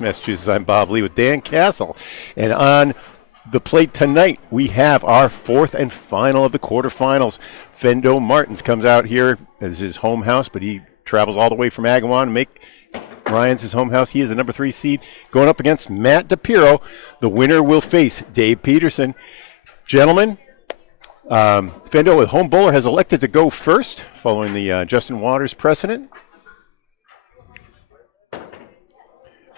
Massachusetts. I'm Bob Lee with Dan Castle. And on the plate tonight, we have our fourth and final of the quarterfinals. Fendo Martins comes out here as his home house, but he travels all the way from Agawam to make Ryan's his home house. He is the number 3 seed going up against Matt DiPirro. The winner will face Dave Peterson. Gentlemen, Fendo, with home bowler, has elected to go first following the Justin Waters precedent.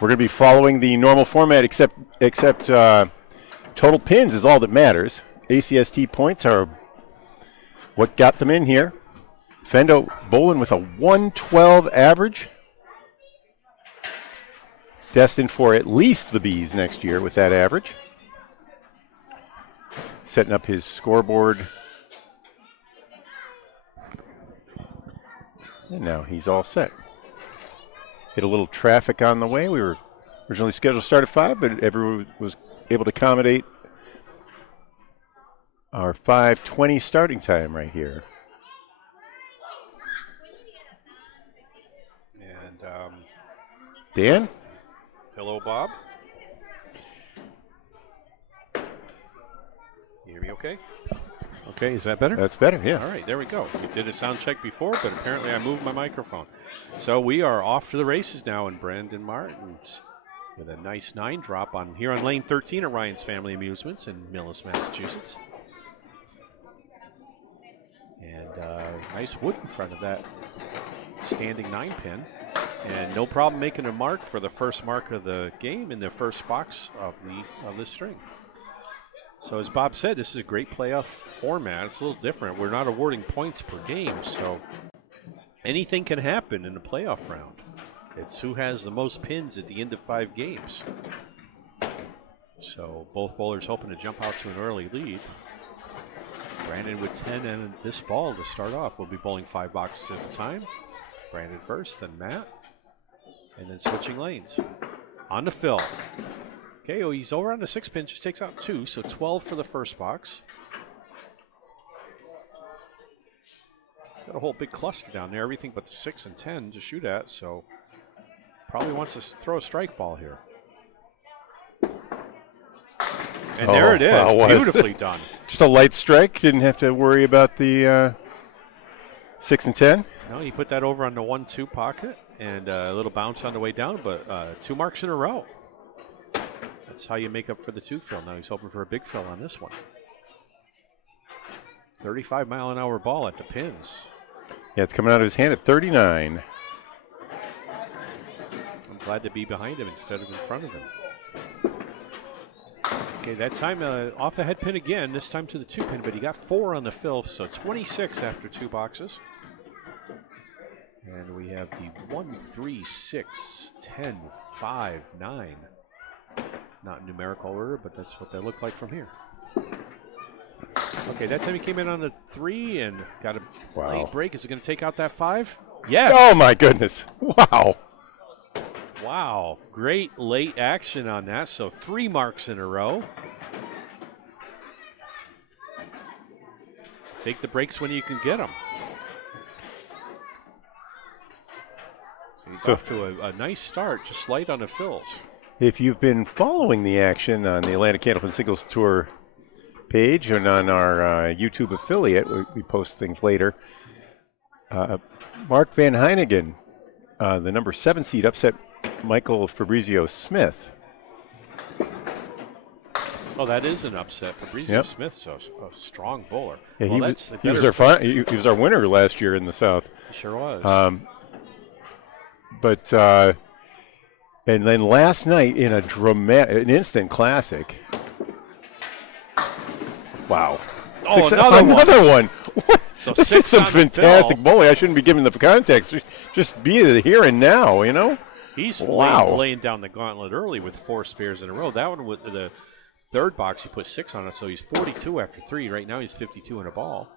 We're going to be following the normal format, except total pins is all that matters. ACST points are what got them in here. Fendo bowling with a 112 average. Destined for at least the B's next year with that average. Setting up his scoreboard. And now he's all set. Hit a little traffic on the way. We were originally scheduled to start at 5, but everyone was able to accommodate our 5:20 starting time right here. And Dan? hello, Bob. You hear me okay? Okay, is that better? That's better, yeah. All right, there we go. We did a sound check before, but apparently I moved my microphone. So we are off to the races now in Brandon Martins with a nice 9 drop on here on lane 13 at Ryan's Family Amusements in Millis, Massachusetts. And nice wood in front of that standing 9 pin. And no problem making a mark for the first mark of the game in the first box of the string. So as Bob said, this is a great playoff format. It's a little different. We're not awarding points per game, so anything can happen in a playoff round. It's who has the most pins at the end of 5 games. So both bowlers hoping to jump out to an early lead. Brandon with 10 and this ball to start off. We'll be bowling 5 boxes at a time. Brandon first, then Matt, and then switching lanes. On to Phil. Okay, oh, he's over on the 6 pin, just takes out 2, so 12 for the first box. Got a whole big cluster down there, everything but the 6 and 10 to shoot at, so probably wants to throw a strike ball here. And there it is, wow, beautifully done. Just a light strike, didn't have to worry about the 6 and 10. No, he put that over on the 1-2 pocket, and a little bounce on the way down, but 2 marks in a row. That's how you make up for the 2 fill. Now he's hoping for a big fill on this one. 35-mile-an-hour ball at the pins. Yeah, it's coming out of his hand at 39. I'm glad to be behind him instead of in front of him. Okay, that time off the head pin again, this time to the 2 pin, but he got 4 on the fill, so 26 after 2 boxes. And we have the 1, 3, 6, 10, 5, 9. Not in numerical order, but that's what they look like from here. Okay, that time he came in on the 3 and got a late break. Is he going to take out that 5? Yes. Oh, my goodness. Wow. Wow. Great late action on that. So 3 marks in a row. Take the breaks when you can get them. So he's off to a nice start, just light on the fills. If you've been following the action on the Atlantic Candlepin Singles Tour page and on our YouTube affiliate, we post things later, Mark Van Heinigen, the number 7 seed, upset Michael Fabrizio Smith. Oh, that is an upset. Fabrizio Smith's a strong bowler. Yeah, well, he was our winner last year in the South. He sure was. And then last night in an instant classic. Wow. Oh, another one. So this is some fantastic bowling. I shouldn't be giving the context. Just be the here and now, you know? He's laying down the gauntlet early with 4 spares in a row. That one with the 3rd box, he put 6 on it, so he's 42 after 3. Right now he's 52 in a ball.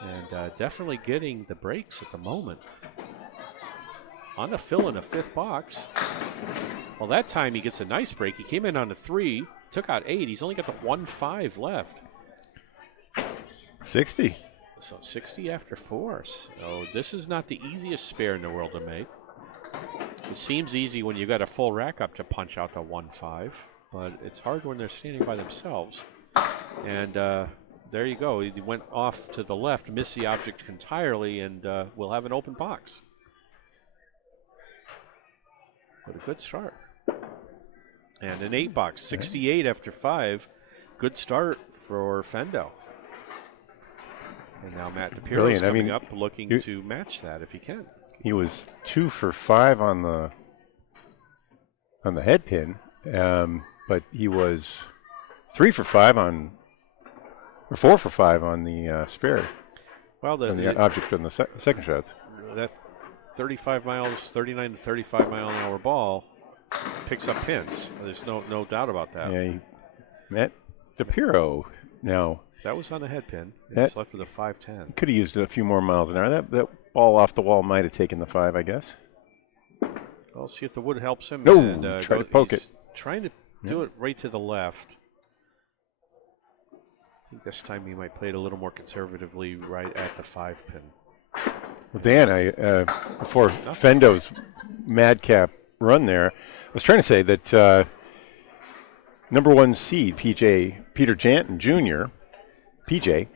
And definitely getting the breaks at the moment. On the fill in the 5th box. Well, that time he gets a nice break. He came in on the 3, took out 8. He's only got the 1-5 left. 60. So 60 after 4. So this is not the easiest spare in the world to make. It seems easy when you got a full rack up to punch out the 1-5, but it's hard when they're standing by themselves. And there you go. He went off to the left, missed the object entirely, and we'll have an open box. But a good start. And an 8 box, 68 after 5. Good start for Fendo. And now Matt DiPirro is coming up looking to match that if he can. He was 2 for 5 on the head pin, but he was 3 for 5 or 4 for 5 on the spare. Well, the object on the second shots. That 39 to 35 mile an hour ball picks up pins. There's no doubt about that. Yeah, Matt DiPirro now. That was on the head pin. It's left with a 5-10. Could have used a few more miles an hour. That ball off the wall might have taken the 5, I guess. We'll see if the wood helps him. No, and, try to poke it. Trying to do it right to the left. I think this time he might play it a little more conservatively right at the 5 pin. Well, Dan, before Fendo's madcap run there, I was trying to say that number 1 seed, Peter Janton Jr., PJ,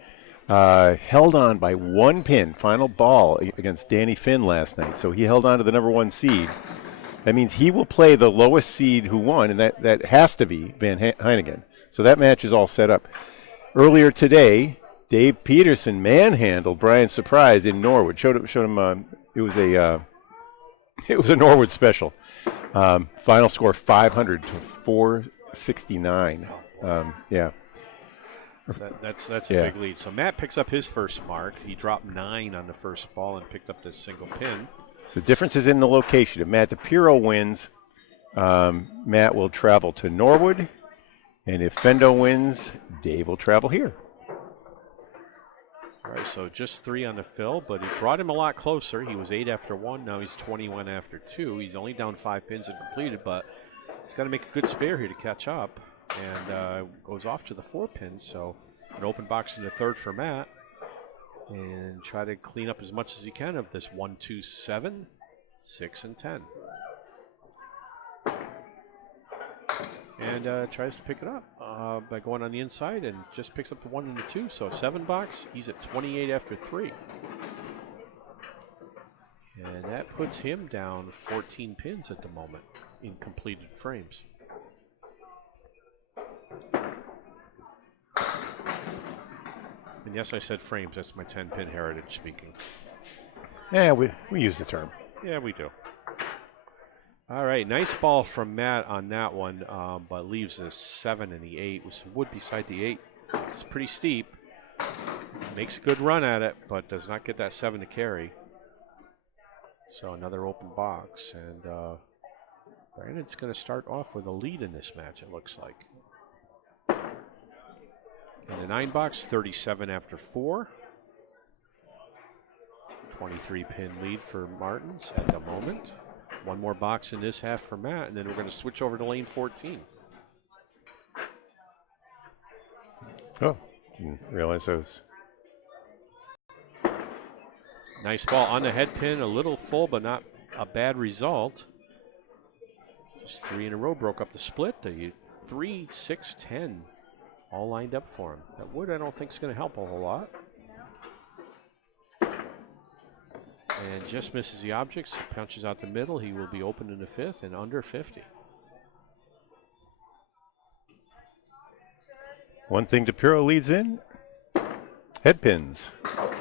held on by 1 pin, final ball against Danny Finn last night. So he held on to the number 1 seed. That means he will play the lowest seed who won, and that has to be Van Heineken. So that match is all set up. Earlier today, Dave Peterson manhandled Brian Surprise in Norwood. Showed him. It was a Norwood special. Final score 500 to 469. Yeah. That's a big lead. So Matt picks up his first mark. He dropped 9 on the first ball and picked up this single pin. So the difference is in the location. If Matt DiPirro wins, Matt will travel to Norwood. And if Fendo wins, Dave will travel here. All right, so just 3 on the fill, but he brought him a lot closer. He was 8 after 1. Now he's 21 after 2. He's only down 5 pins and completed, but he's got to make a good spare here to catch up. And goes off to the 4 pin, so an open box in the 3rd for Matt. And try to clean up as much as he can of this 1, 2, 7, 6, and 10. And tries to pick it up by going on the inside and just picks up the 1 and the 2. So 7 box, he's at 28 after 3. And that puts him down 14 pins at the moment in completed frames. And yes, I said frames. That's my 10-pin heritage speaking. Yeah, we use the term. Yeah, we do. All right, nice ball from Matt on that one, but leaves the 7 and the 8 with some wood beside the 8. It's pretty steep. Makes a good run at it, but does not get that 7 to carry. So another open box, and Brandon's going to start off with a lead in this match, it looks like. And the 9 box, 37 after 4. 23 pin lead for Martins at the moment. 1 more box in this half for Matt, and then we're going to switch over to lane 14. Oh, didn't realize those. Nice ball on the head pin, a little full, but not a bad result. Just 3 in a row broke up the split. The 3, 6, 10 all lined up for him. That wood I don't think is going to help a whole lot. And just misses the objects, punches out the middle. He will be open in the 5th and under 50. One thing DiPirro leads in, head pins.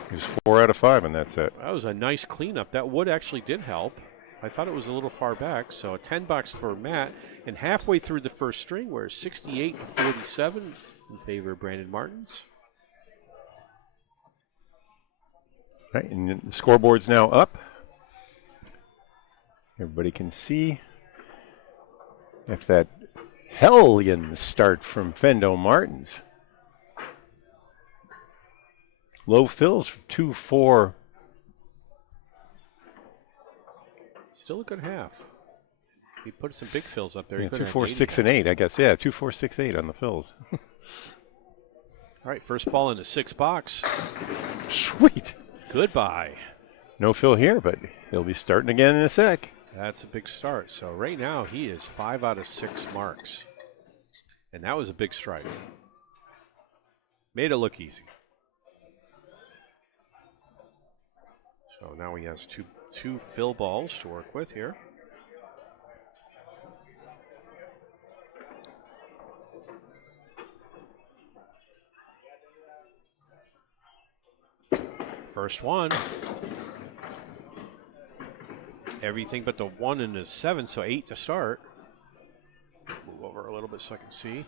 He's 4 out of 5 on that set. That was a nice cleanup. That wood actually did help. I thought it was a little far back, so a 10 box for Matt. And halfway through the first string, we're 68 to 47 in favor of Brandon Martins. Right, and the scoreboard's now up. Everybody can see. That's that hellion start from Fendo Martins. Low fills, 2, 4. Still a good half. He put some big fills up there. Yeah, 2, 4, 6, and 8, I guess. Yeah, 2, 4, 6, 8 on the fills. All right, first ball in the 6 box. Sweet. Goodbye. No fill here, but he'll be starting again in a sec. That's a big start. So right now he is 5 out of 6 marks. And that was a big strike. Made it look easy. So now he has two fill balls to work with here. First one. Everything but the 1 and the 7, so 8 to start. Move over a little bit so I can see.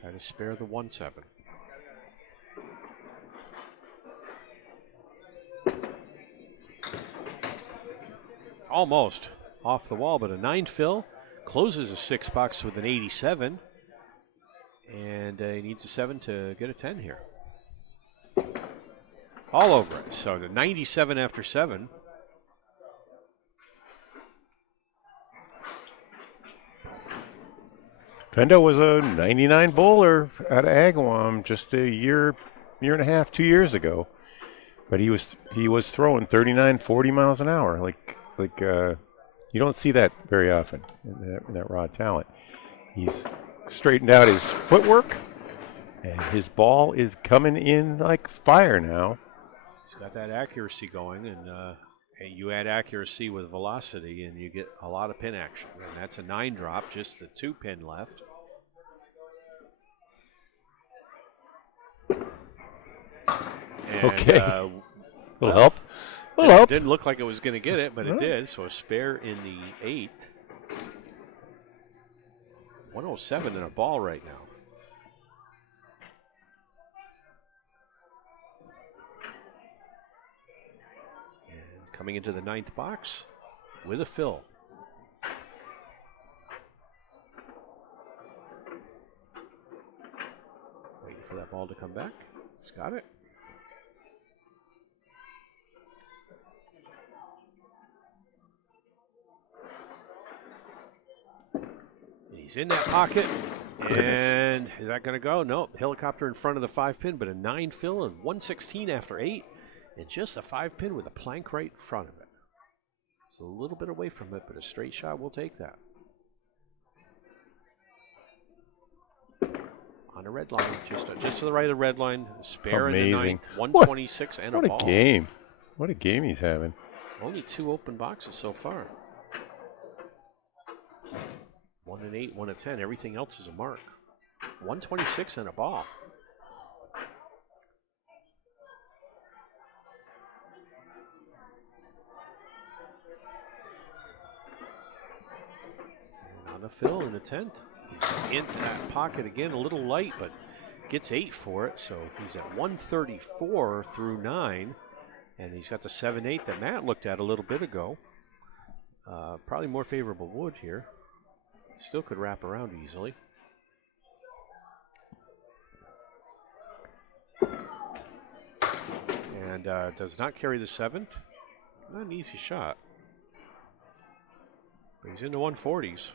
Try to spare the 1-7. Almost off the wall, but a 9 fill. Closes a 6 box with an 87. And he needs a 7 to get a 10 here. All over it. So the 97 after 7. Fendo was a 99 bowler out of Agawam just a year and a half, 2 years ago. But he was throwing 39, 40 miles an hour. Like you don't see that very often in that raw talent. He's straightened out his footwork, and his ball is coming in like fire now. He's got that accuracy going, and you add accuracy with velocity, and you get a lot of pin action. And that's a 9 drop, just the 2 pin left. And, okay. Will help. Will help. Didn't look like it was going to get it, but it did. So a spare in the 8th. 107 in a ball right now. And coming into the 9th box with a fill. Waiting for that ball to come back. It's got it. He's in that pocket, and is that going to go? No, helicopter in front of the 5 pin, but a 9 fill and 116 after 8, and just a 5 pin with a plank right in front of it. It's a little bit away from it, but a straight shot will take that. On a red line, just to the right of the red line, spare in the 9th, 126 and a ball. What a game. What a game he's having. Only 2 open boxes so far. 1 and 8, 1 and 10. Everything else is a mark. 126 and a ball. And on the fill in the 10th. He's in that pocket again, a little light, but gets 8 for it. So he's at 134 through 9. And he's got the 7-8 that Matt looked at a little bit ago. Probably more favorable wood here. Still could wrap around easily. And does not carry the 7. Not an easy shot. But he's in the 140s.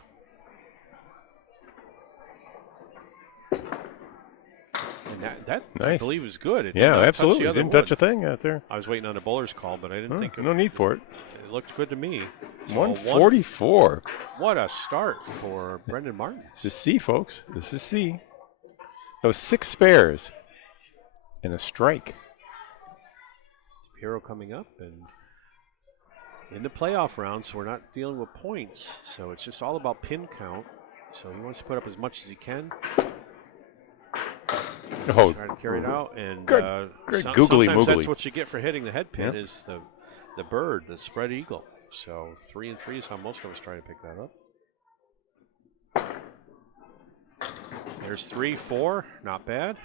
And that nice. I believe is good. It absolutely. Didn't touch a thing out there. I was waiting on the bowler's call, but I didn't think no need for it. It looked good to me. So 144. What a start for Brendan Martin. This is C, folks. This is C. That was 6 spares and a strike. DiPirro coming up and in the playoff round, so we're not dealing with points. So it's just all about pin count. So he wants to put up as much as he can. Try to carry it out, and googly sometimes moogly. That's what you get for hitting the head pin is the bird, the spread eagle. So 3 and 3 is how most of us try to pick that up. There's 3, 4, not bad.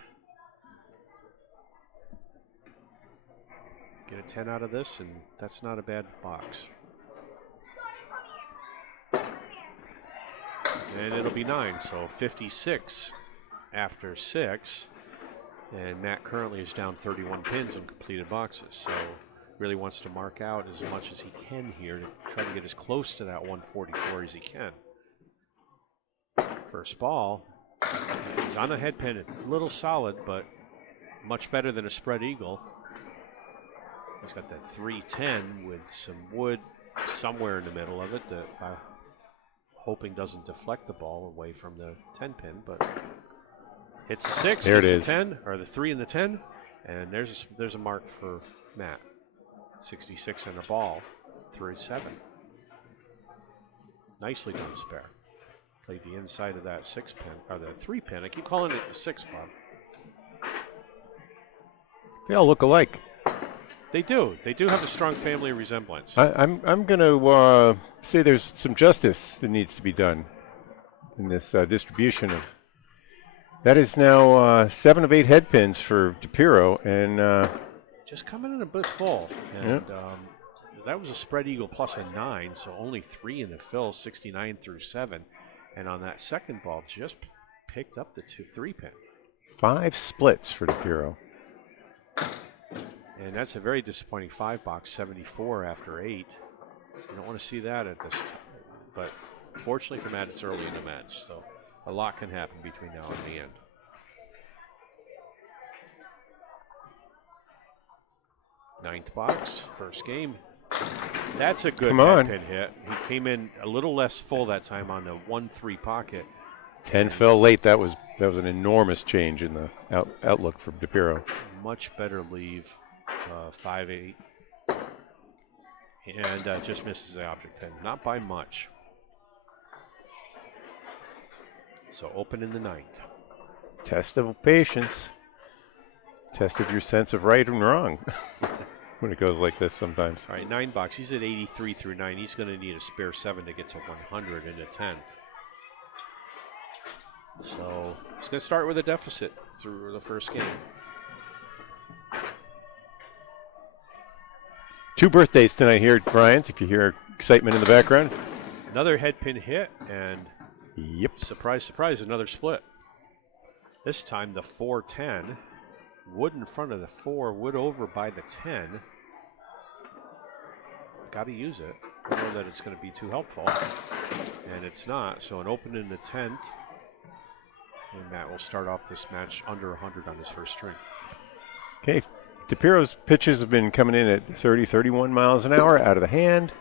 Get a 10 out of this, and that's not a bad box. And it'll be 9, so 56 after 6. And Matt currently is down 31 pins in completed boxes, so really wants to mark out as much as he can here to try to get as close to that 144 as he can. First ball, he's on the head pin, a little solid, but much better than a spread eagle. He's got that 310 with some wood somewhere in the middle of it that I'm hoping doesn't deflect the ball away from the 10 pin, but hits the 6, there it hits is. the 10, or the 3 and the 10, and there's a mark for Matt. 66 and a ball, 3-7. Nicely done, spare. Played the inside of that 6 pin, or the 3 pin. I keep calling it the 6, Bob. They all look alike. They do. They do have a strong family resemblance. I'm going to say there's some justice that needs to be done in this distribution of. That is now 7 of 8 head pins for DiPirro, and just coming in a bit full. And that was a spread eagle plus a 9, so only 3 in the fill, 69 through 7. And on that second ball, just picked up the 3 pin. 5 splits for DiPirro. And that's a very disappointing 5 box, 74 after 8. You don't want to see that at this time. But fortunately for Matt, it's early in the match, so a lot can happen between now and the end. Ninth box, first game. That's a good head pin hit. He came in a little less full that time on the 1-3 pocket. 10 fell late. That was an enormous change in the outlook for DiPirro. Much better leave, 5-8. And just misses the object pin. Not by much. So open in the 9th. Test of patience. Test of your sense of right and wrong. When it goes like this sometimes. All right, 9 box. He's at 83 through 9. He's going to need a spare 7 to get to 100 in the 10th. So he's going to start with a deficit through the first game. 2 birthdays tonight here at Bryant's, if you hear excitement in the background. Another head pin hit, and yep, surprise, surprise, another split. This time the 4-10. Wood in front of the 4, wood over by the 10. Got to use it. I don't know that it's going to be too helpful. And it's not, so an open in the 10th. And Matt will start off this match under 100 on his first string. Okay, DiPirro's pitches have been coming in at 30, 31 miles an hour out of the hand,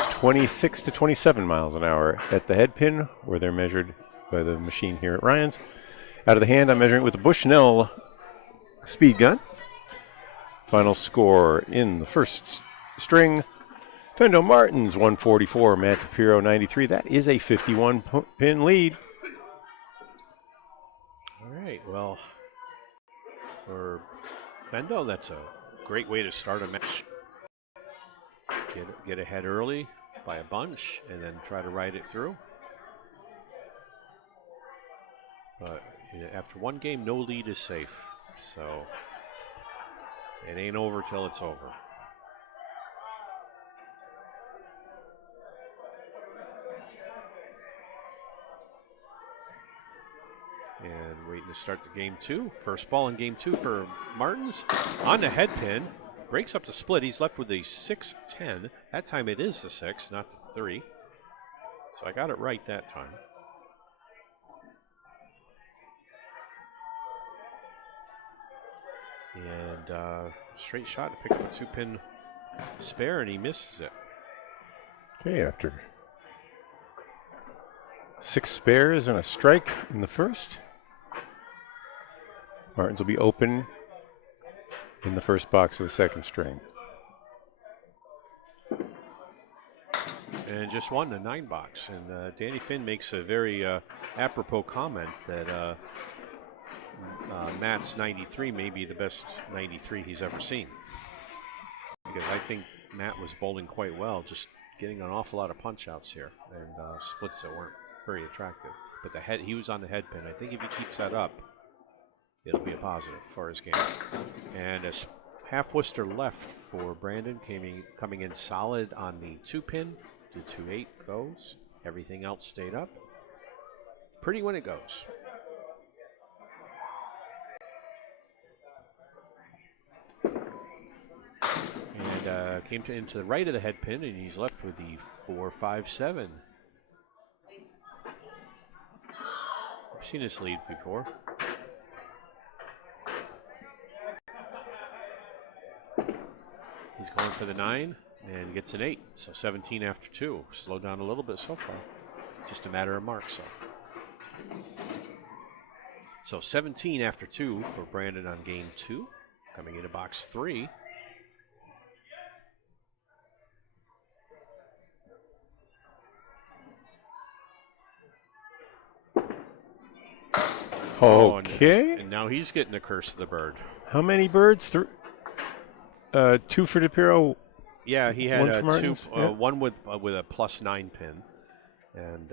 26 to 27 miles an hour at the head pin, where they're measured by the machine here at Ryan's. Out of the hand, I'm measuring with a Bushnell speed gun. Final score in the first string. Fendo Martins 144, Matt DiPirro 93. That is a 51 pin lead. All right, well, for Fendo, that's a great way to start a match. Get ahead early by a bunch and then try to ride it through. But after one game, no lead is safe. So it ain't over till it's over. And waiting to start the game 2. First ball in game 2 for Martins on the head pin. Breaks up the split. He's left with a 6-10. That time it is the 6, not the 3. So I got it right that time. And straight shot to pick up a 2-pin spare, and he misses it. Okay, after 6 spares and a strike in the first, Martins will be open in the first box of the second string. And just won the 9 box. And Danny Finn makes a very apropos comment that Matt's 93 may be the best 93 he's ever seen. Because I think Matt was bowling quite well, just getting an awful lot of punch outs here and splits that weren't very attractive. But he was on the head pin. I think if he keeps that up, it'll be a positive for his game. And a half Worcester left for Brandon, coming in solid on the 2-pin. The 2-8 goes. Everything else stayed up. Pretty when it goes. And came into the right of the head pin, and he's left with the 4-5-7. I've seen this lead before. for the 9 and gets an 8. So 17 after 2. Slowed down a little bit so far. Just a matter of marks. So 17 after 2 for Brandon on game 2. Coming into box 3. Okay. And now he's getting the curse of the bird. How many birds? 2 for DiPirro. Yeah, he had one, two. Yeah. One with a +9 pin, and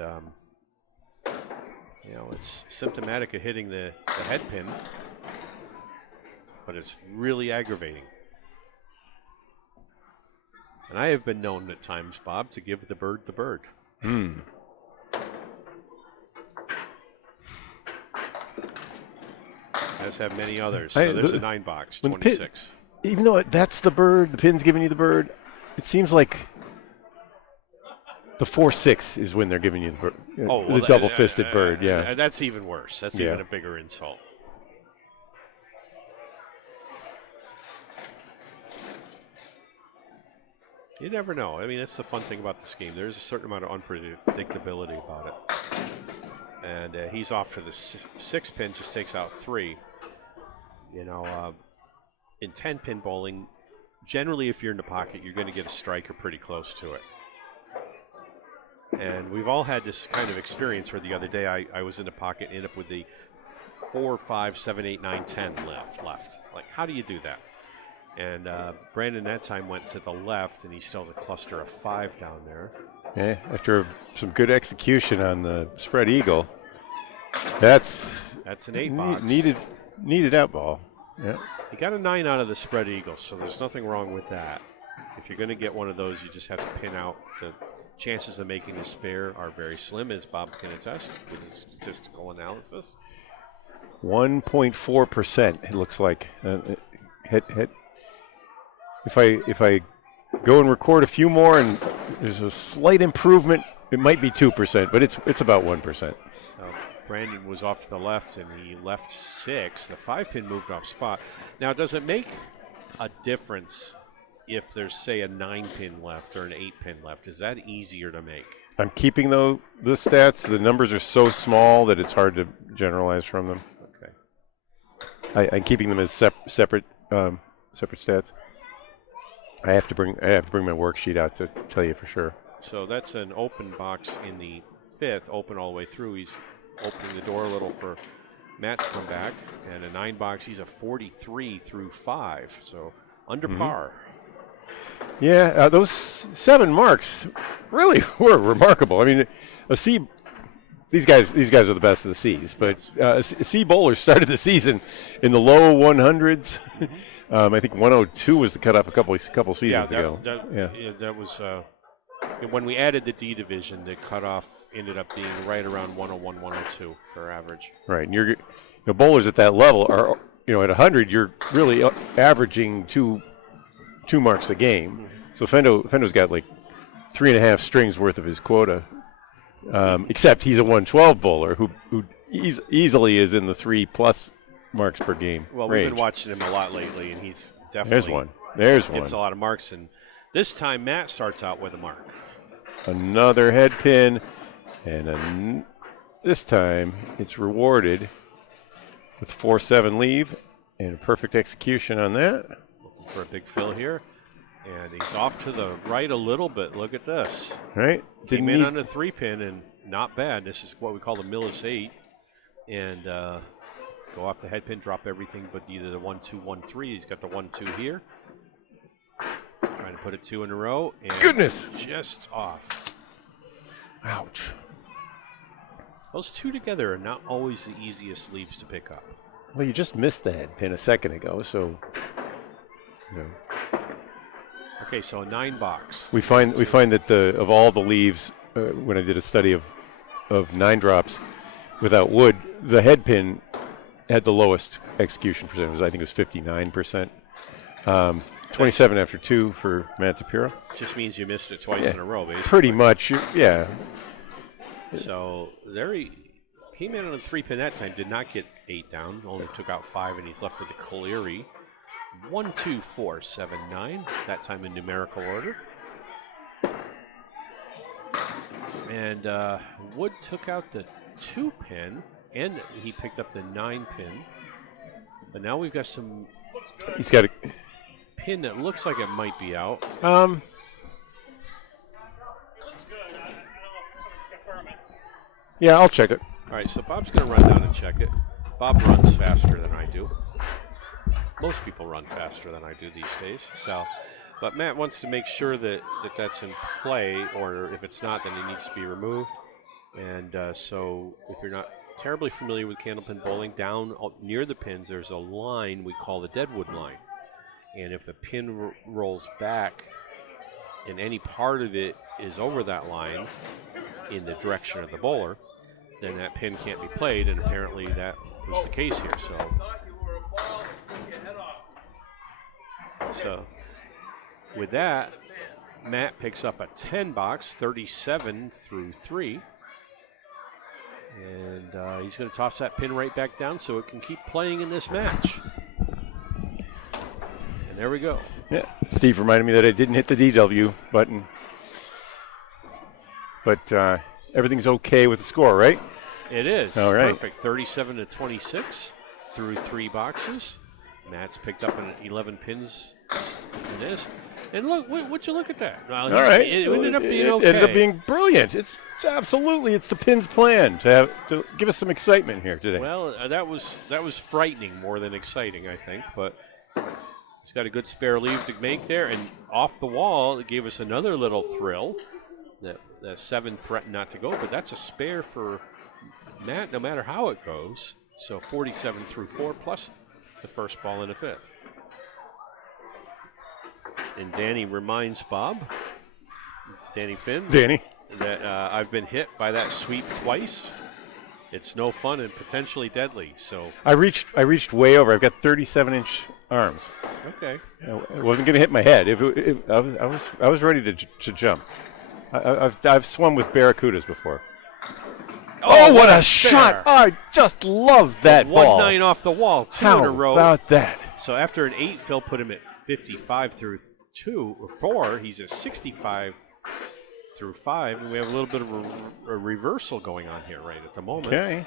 it's symptomatic of hitting the head pin, but it's really aggravating. And I have been known at times, Bob, to give the bird the bird. As have many others. So there's a 9 box, 26. Even though that's the bird, the pin's giving you the bird, it seems like the 4-6 is when they're giving you the bird. The double-fisted bird, yeah. That's even worse. That's even a bigger insult. You never know. I mean, that's the fun thing about this game. There's a certain amount of unpredictability about it. And he's off to the 6 pin, just takes out 3. In 10-pin bowling, generally if you're in the pocket, you're going to get a strike or pretty close to it. And we've all had this kind of experience where the other day I was in the pocket and ended up with the 4, 5, 7, 8, 9, 10 left. Like, how do you do that? And Brandon that time went to the left, and he still has a cluster of 5 down there. Yeah, after some good execution on the spread eagle, that's an 8 box. Needed out ball. Yeah. He got a 9 out of the spread eagle, so there's nothing wrong with that. If you're going to get one of those, you just have to pin out. The chances of making a spare are very slim, as Bob can attest with his statistical analysis. 1.4%. It looks like. If I go and record a few more, and there's a slight improvement, it might be 2%, but it's about 1%. Brandon was off to the left, and he left 6. The 5-pin moved off spot. Now, does it make a difference if there's, say, a 9-pin left or an 8-pin left? Is that easier to make? I'm keeping the stats. The numbers are so small that it's hard to generalize from them. Okay. I'm keeping them as separate stats. I have to bring my worksheet out to tell you for sure. So that's an open box in the 5th, open all the way through. He's opening the door a little for Matt to come back. And a 9 box, he's a 43 through 5, so under par. Yeah, those 7 marks really were remarkable. I mean, a C. These guys are the best of the C's, but C bowlers started the season in the low 100s. I think 102 was the cutoff a couple seasons ago. That was when we added the D division. The cutoff ended up being right around 101, 102 for average. Right, and the bowlers at that level are, at 100, you're really averaging two marks a game. So Fendo's got like 3.5 strings worth of his quota. Except he's a 112 bowler who easily is in the 3+ marks per game. Well, range. We've been watching him a lot lately, and he's definitely There's gets a lot of marks. And this time, Matt starts out with a mark. Another head pin, and this time it's rewarded with 4-7 leave and a perfect execution on that. Looking for a big fill here. And he's off to the right a little bit. Look at this. Right. Came in on the 3-pin, and not bad. This is what we call the Millis 8. And go off the head pin, drop everything but either the 1-2, 1-3. He's got the 1-2 here. Trying to put it 2 in a row. And goodness. Just off. Ouch. Those 2 together are not always the easiest leaves to pick up. Well, you just missed the head pin a second ago, so. Okay, so a 9 box. We find that of all the leaves, when I did a study of 9 drops without wood, the head pin had the lowest execution percentage. I think it was 59%. 27 after 2 for Matt DiPirro. Just means you missed it twice in a row, basically. Pretty much, yeah. So there he came in on a 3-pin that time. Did not get 8 down. Only took out 5, and he's left with the Coleary. 1, 2, 4, 7, 9. That time in numerical order. And Wood took out the 2-pin, and he picked up the 9-pin. But now we've got some. He's got a pin that looks like it might be out. Yeah, I'll check it. All right, so Bob's going to run down and check it. Bob runs faster than I do. Most people run faster than I do these days. So, but Matt wants to make sure that that's in play, or if it's not, then it needs to be removed. And so if you're not terribly familiar with candlepin bowling, down near the pins there's a line we call the deadwood line. And if the pin rolls back and any part of it is over that line in the direction of the bowler, then that pin can't be played, and apparently that was the case here. So with that, Matt picks up a 10 box, 37 through 3. And he's going to toss that pin right back down so it can keep playing in this match. And there we go. Yeah, Steve reminded me that I didn't hit the DW button. But everything's okay with the score, right? It is. All right. Perfect. 37 to 26 through 3 boxes. Matt's picked up an 11 pins in this. And look, would you look at that? Well, all right. It ended up being okay. It ended up being brilliant. It's the pin's plan to give us some excitement here today. Well, that was frightening more than exciting, I think. But he's got a good spare leave to make there, and off the wall, it gave us another little thrill. The 7 threatened not to go, but that's a spare for Matt, no matter how it goes. So 47 through 4 plus the first ball in the 5th. And Danny reminds Bob, Danny Finn, that I've been hit by that sweep twice. It's no fun and potentially deadly. So I reached way over. I've got 37-inch arms. Okay. It wasn't going to hit my head. I was ready to jump. I've swum with barracudas before. Oh, what a shot! I just love that ball. 1-9 off the wall, 2 How in a row. How about that? So after an 8, Phil put him at 55 through 2 or 4. He's at 65 through 5, and we have a little bit of a reversal going on here right at the moment. Okay.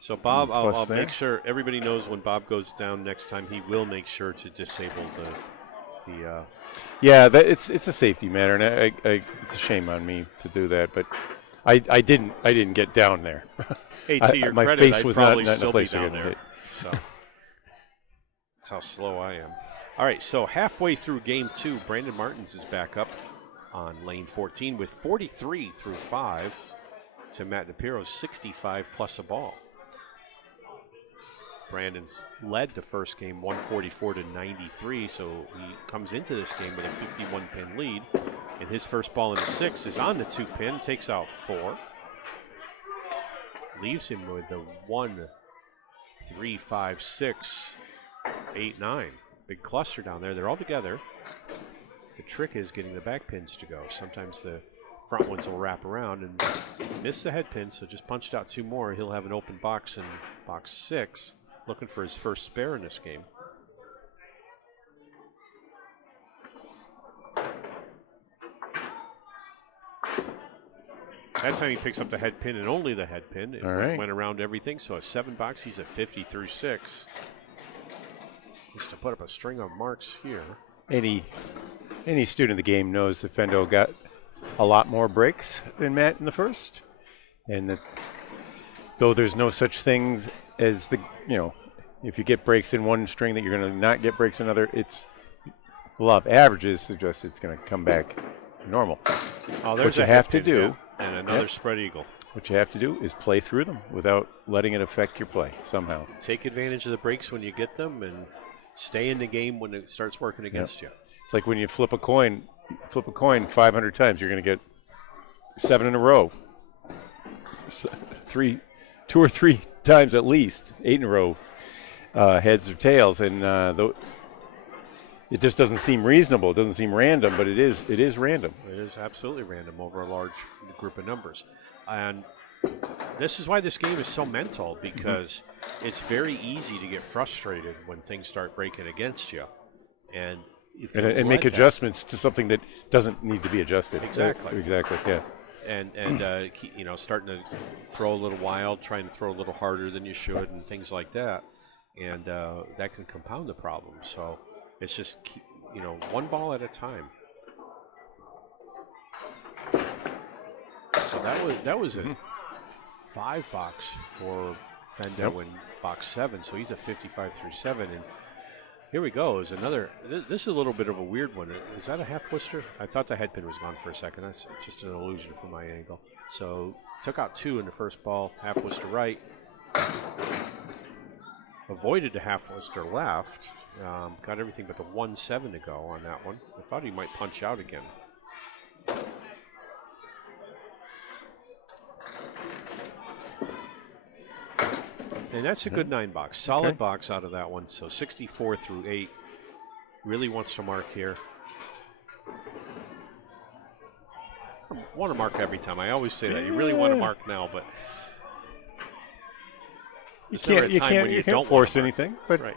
So Bob, I'll make sure everybody knows when Bob goes down next time. He will make sure to disable the Yeah, it's a safety matter, and it's a shame on me to do that, but I didn't get down there. Hey, to your my credit, face I'd was probably not in still a place be down to get there. hit. So that's how slow I am. All right, so halfway through game 2, Brandon Martins is back up on lane 14 with 43 through 5 to Matt DiPirro's 65 plus a ball. Brandon's led the first game 144 to 93, so he comes into this game with a 51-pin lead. And his first ball in the 6 is on the 2-pin, takes out 4. Leaves him with the 1, 3, 5, 6, 8, 9. Big cluster down there. They're all together. The trick is getting the back pins to go. Sometimes the front ones will wrap around and miss the head pin, so just punched out 2 more. He'll have an open box in box 6. Looking for his first spare in this game. That time he picks up the head pin and only the head pin. It went around everything, so a 7 box, he's at 50 through 6. Just to put up a string of marks here. Any student of the game knows that Fendo got a lot more breaks than Matt in the first, and that though there's no such things as if you get breaks in one string that you're going to not get breaks in another, it's a lot of averages suggest it's going to come back normal. Oh, there's what you have to do, and another spread eagle. What you have to do is play through them without letting it affect your play somehow. Take advantage of the breaks when you get them, and stay in the game when it starts working against you. It's like when you flip a coin 500 times, you're going to get 7 in a row. 2 or 3 times at least, 8 in a row, heads or tails, and it just doesn't seem reasonable. It doesn't seem random, but it is random. It is absolutely random over a large group of numbers. And This is why this game is so mental, because it's very easy to get frustrated when things start breaking against you. And if you and make adjustments to something that doesn't need to be adjusted. Exactly. Exactly, yeah. And starting to throw a little wild, trying to throw a little harder than you should, and things like that. And that can compound the problem. So it's just, one ball at a time. So that was a 5 box for Fendo in box 7. So he's a 55 through 7. And here we go. Is another. This is a little bit of a weird one. Is that a half twister? I thought the head pin was gone for a second. That's just an illusion from my angle. So took out 2 in the first ball. Half twister right. Avoided the half twister left. Got everything but the 1-7 to go on that one. I thought he might punch out again. And that's a good 9 box. Solid box out of that one. So 64 through 8. Really wants to mark here. I want to mark every time. I always say that. You really want to mark now, but you can't force anything. But right.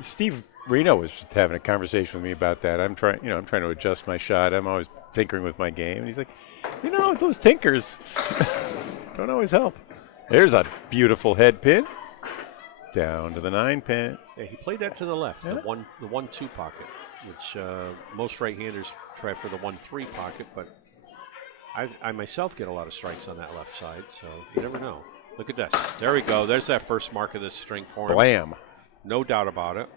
Steve Reno was just having a conversation with me about that. I'm trying to adjust my shot. I'm always tinkering with my game, and he's like, those tinkers don't always help. There's a beautiful head pin down to the 9 pin. Yeah, he played that to the left, the 1-2 pocket, which most right-handers try for the 1-3 pocket, but I myself get a lot of strikes on that left side, so you never know. Look at this. There we go. There's that first mark of this string for him. Blam. No doubt about it.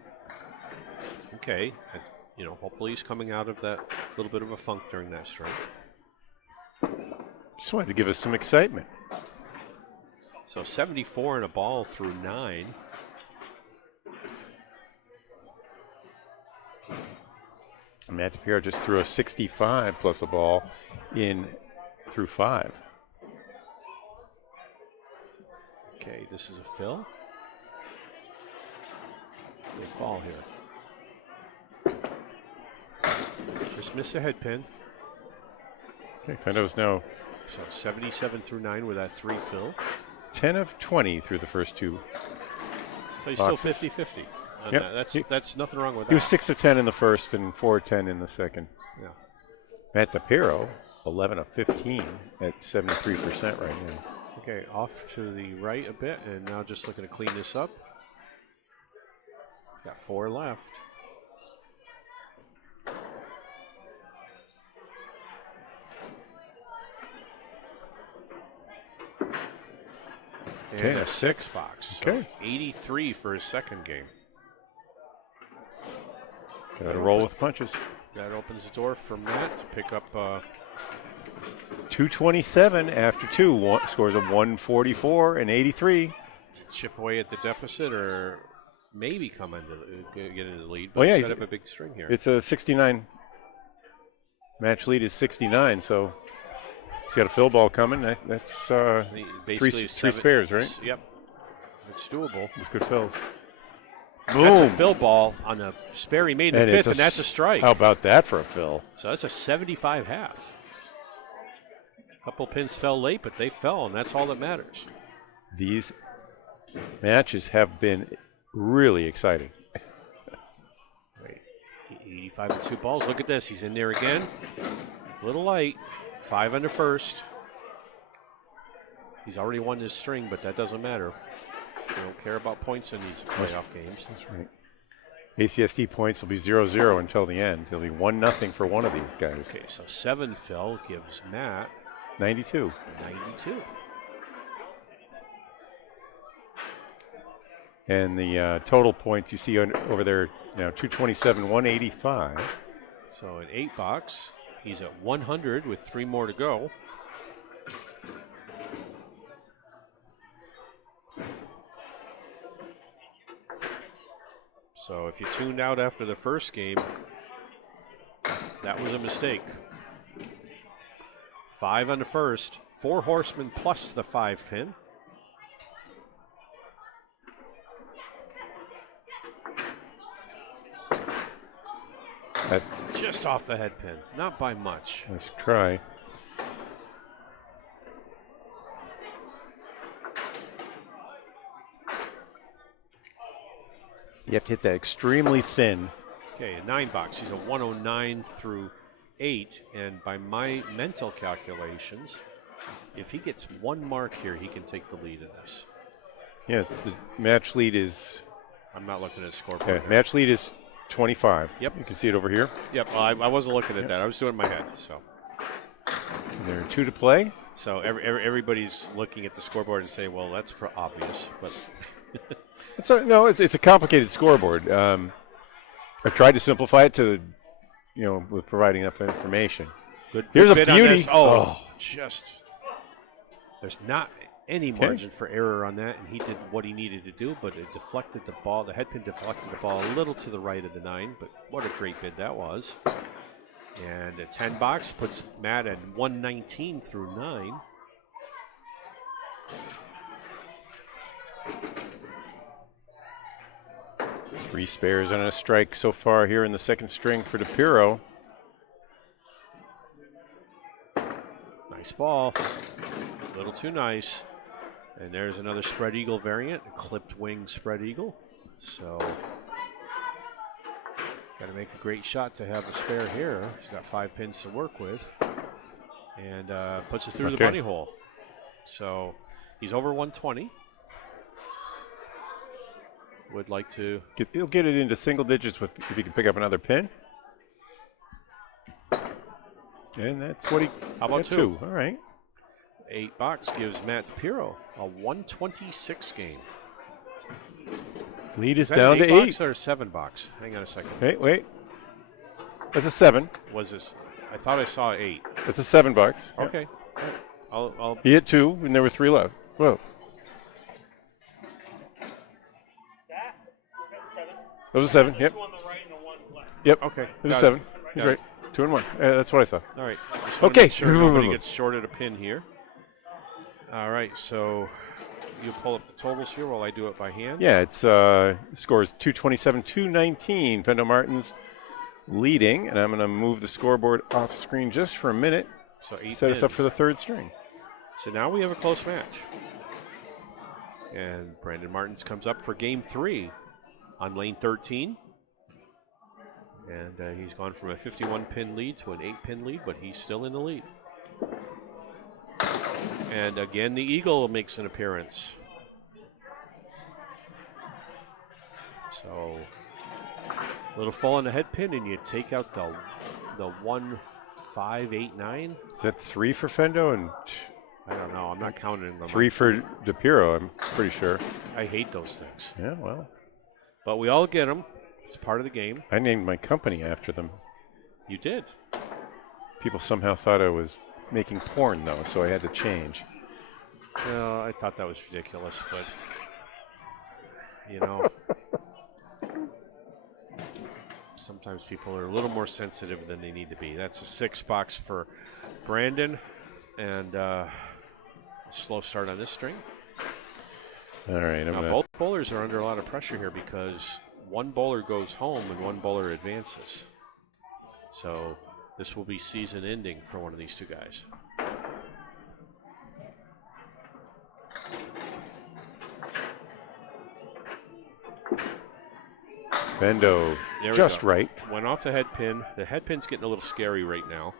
Okay. Hopefully he's coming out of that little bit of a funk during that string. Just wanted to give us some excitement. So 74 and a ball through 9. Matt DiPirro just threw a 65 plus a ball in through 5. Okay, this is a fill. Good ball here. Just missed a head pin. Okay, Fendo's now. So 77 through 9 with that 3 fill. 10 of 20 through the first 2. So he's boxes. still 50-50. Yep. That's nothing wrong with that. He was 6 of 10 in the first and 4 of 10 in the second. Yeah. Matt DiPirro, 11 of 15 at 73% right now. Okay, off to the right a bit, and now just looking to clean this up. Got 4 left. And a 6 box. Okay. So 83 for his second game. Got to roll with punches. That opens the door for Matt to pick up 227 after 2. Scores of 144 and 83. chip away at the deficit or maybe come get into the lead. But well, yeah, he's got to have a big string here. It's a 69. Match lead is 69, so he's got a fill ball coming. That's three spares, right? Yep. It's doable. It's good fills. Boom. That's a fill ball on a spare he made in the fifth, and that's a strike. How about that for a fill? So that's a 75 half. A couple pins fell late, but they fell, and that's all that matters. These matches have been really exciting. Wait, 85 and 2 balls. Look at this. He's in there again. A little light. 5 under first. He's already won this string, but that doesn't matter. We don't care about points in these playoff games. That's right. ACST points will be 0-0 until the end. It'll be 1-0 for one of these guys. Okay, so 7 fill gives Matt 92. 92. And the total points you see over there now, 227, 185. So in 8 box, he's at 100 with 3 more to go. So if you tuned out after the first game, that was a mistake. 5 on the first, 4 horsemen plus the 5 pin. Just off the head pin, not by much. Let's try. You have to hit that extremely thin. Okay, a 9 box. He's a 109 through 8, and by my mental calculations, if he gets 1 mark here, he can take the lead in this. Yeah, the match lead is. I'm not looking at scoreboard. Okay, match lead is 25. Yep. You can see it over here. Yep. Well, I wasn't looking at that. I was doing it in my head. So. And there are 2 to play. So everybody's looking at the scoreboard and saying, "Well, that's obvious," but it's a complicated scoreboard. I've tried to simplify it to, with providing enough information. Here's a beauty. Just there's not any margin for error on that, and he did what he needed to do, but it deflected the ball. The head pin deflected the ball a little to the right of the 9, but what a great bid that was. And a 10 box puts Matt at 119 through 9. Three spares and a strike so far here in the second string for DiPirro. Nice ball. A little too nice. And there's another spread eagle variant, a clipped wing spread eagle. So, got to make a great shot to have the spare here. He's got 5 pins to work with. And puts it through the bunny hole. So, he's over 120. Would like to. He'll get it into single digits if he can pick up another pin. And that's what he. How about 2? All right. 8 box gives Matt DiPirro a 126 game. Lead is down to 8. Box or 7 box? Hang on a second. Wait. That's a 7. Was this? I thought I saw 8. That's a 7 box. Okay. I'll. He hit 2, and there were 3 left. Whoa. It was a 7. Yep. Yep. Okay. It was a 7. He's right. 2 and 1. That's what I saw. All right. Okay. Sure nobody gets shorted a pin here. All right. So you pull up the totals here while I do it by hand. Yeah. It's scores 227, 219. Fendo Martins leading, and I'm going to move the scoreboard off screen just for a minute. So 8 set pins. us up for the third string. So now we have a close match. And Brandon Martins comes up for game 3 on lane 13. And he's gone from a 51-pin lead to an 8-pin lead, but he's still in the lead. And again, the eagle makes an appearance. So a little fall on the head pin, and you take out the 1, 5, 8, 9. Is that 3 for Fendo and? I don't know. I'm not counting them. 3 for DiPirro, I'm pretty sure. I hate those things. Yeah, well. But we all get them. It's part of the game. I named my company after them. You did. People somehow thought I was making porn, though, so I had to change. Well, I thought that was ridiculous, but, sometimes people are a little more sensitive than they need to be. That's a 6 box for Brandon, and slow start on this string. All right. Now, both bowlers are under a lot of pressure here because one bowler goes home and one bowler advances. So this will be season ending for one of these 2 guys. Fendo just right. Went off the head pin. The head pin's getting a little scary right now.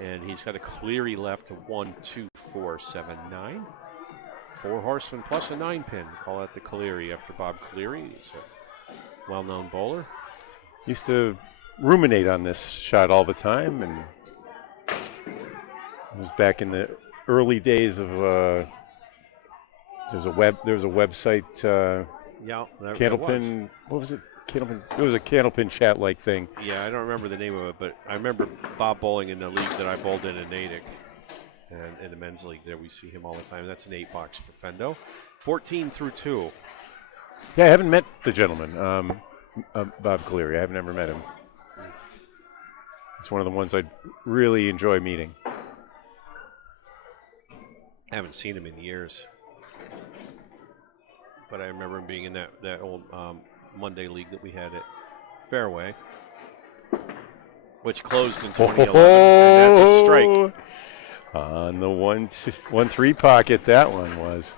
And he's got a Cleary left to 1, 2, 4, 7, 9. 4 horsemen plus a 9 pin. Call that the Cleary after Bob Cleary. He's a well-known bowler. Used to ruminate on this shot all the time, and it was back in the early days of there was a website. Yeah, Candlepin. What was it? Candlepin. It was a Candlepin chat-like thing. Yeah, I don't remember the name of it, but I remember Bob bowling in the league that I bowled in Natick. And in the men's league there, we see him all the time. That's an 8 box for Fendo. 14 through 2. Yeah, I haven't met the gentleman, Bob Cleary. I have never met him. It's one of the ones I'd really enjoy meeting. I haven't seen him in years. But I remember him being in that old Monday league that we had at Fairway, which closed in 2011, and that's a strike. On the 1-3 pocket, that one was.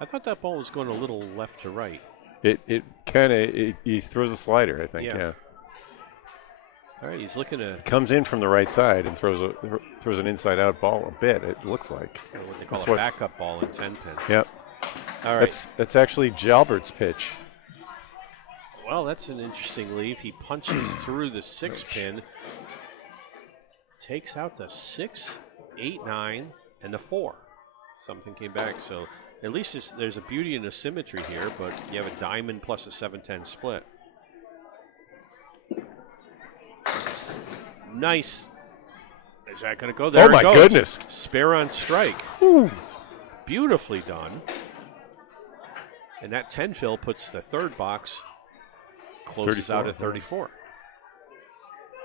I thought that ball was going a little left to right. It kind of he throws a slider, I think. Yeah. All right, he's looking to Comes in from the right side and throws an inside out ball a bit. It looks like what they call a backup ball in 10 pin. Yep. All right. That's actually Jalbert's pitch. Well, that's an interesting leave. He punches through the 6 pin, takes out the 6, 8, 9, and the 4. Something came back, so at least there's a beauty and a symmetry here, but you have a diamond plus a 7-10 split. Nice. Is that going to go? There oh, my goes. Goodness. Spare on strike. Whew. Beautifully done. And that 10 fill puts the third box, closes 34, out at 34.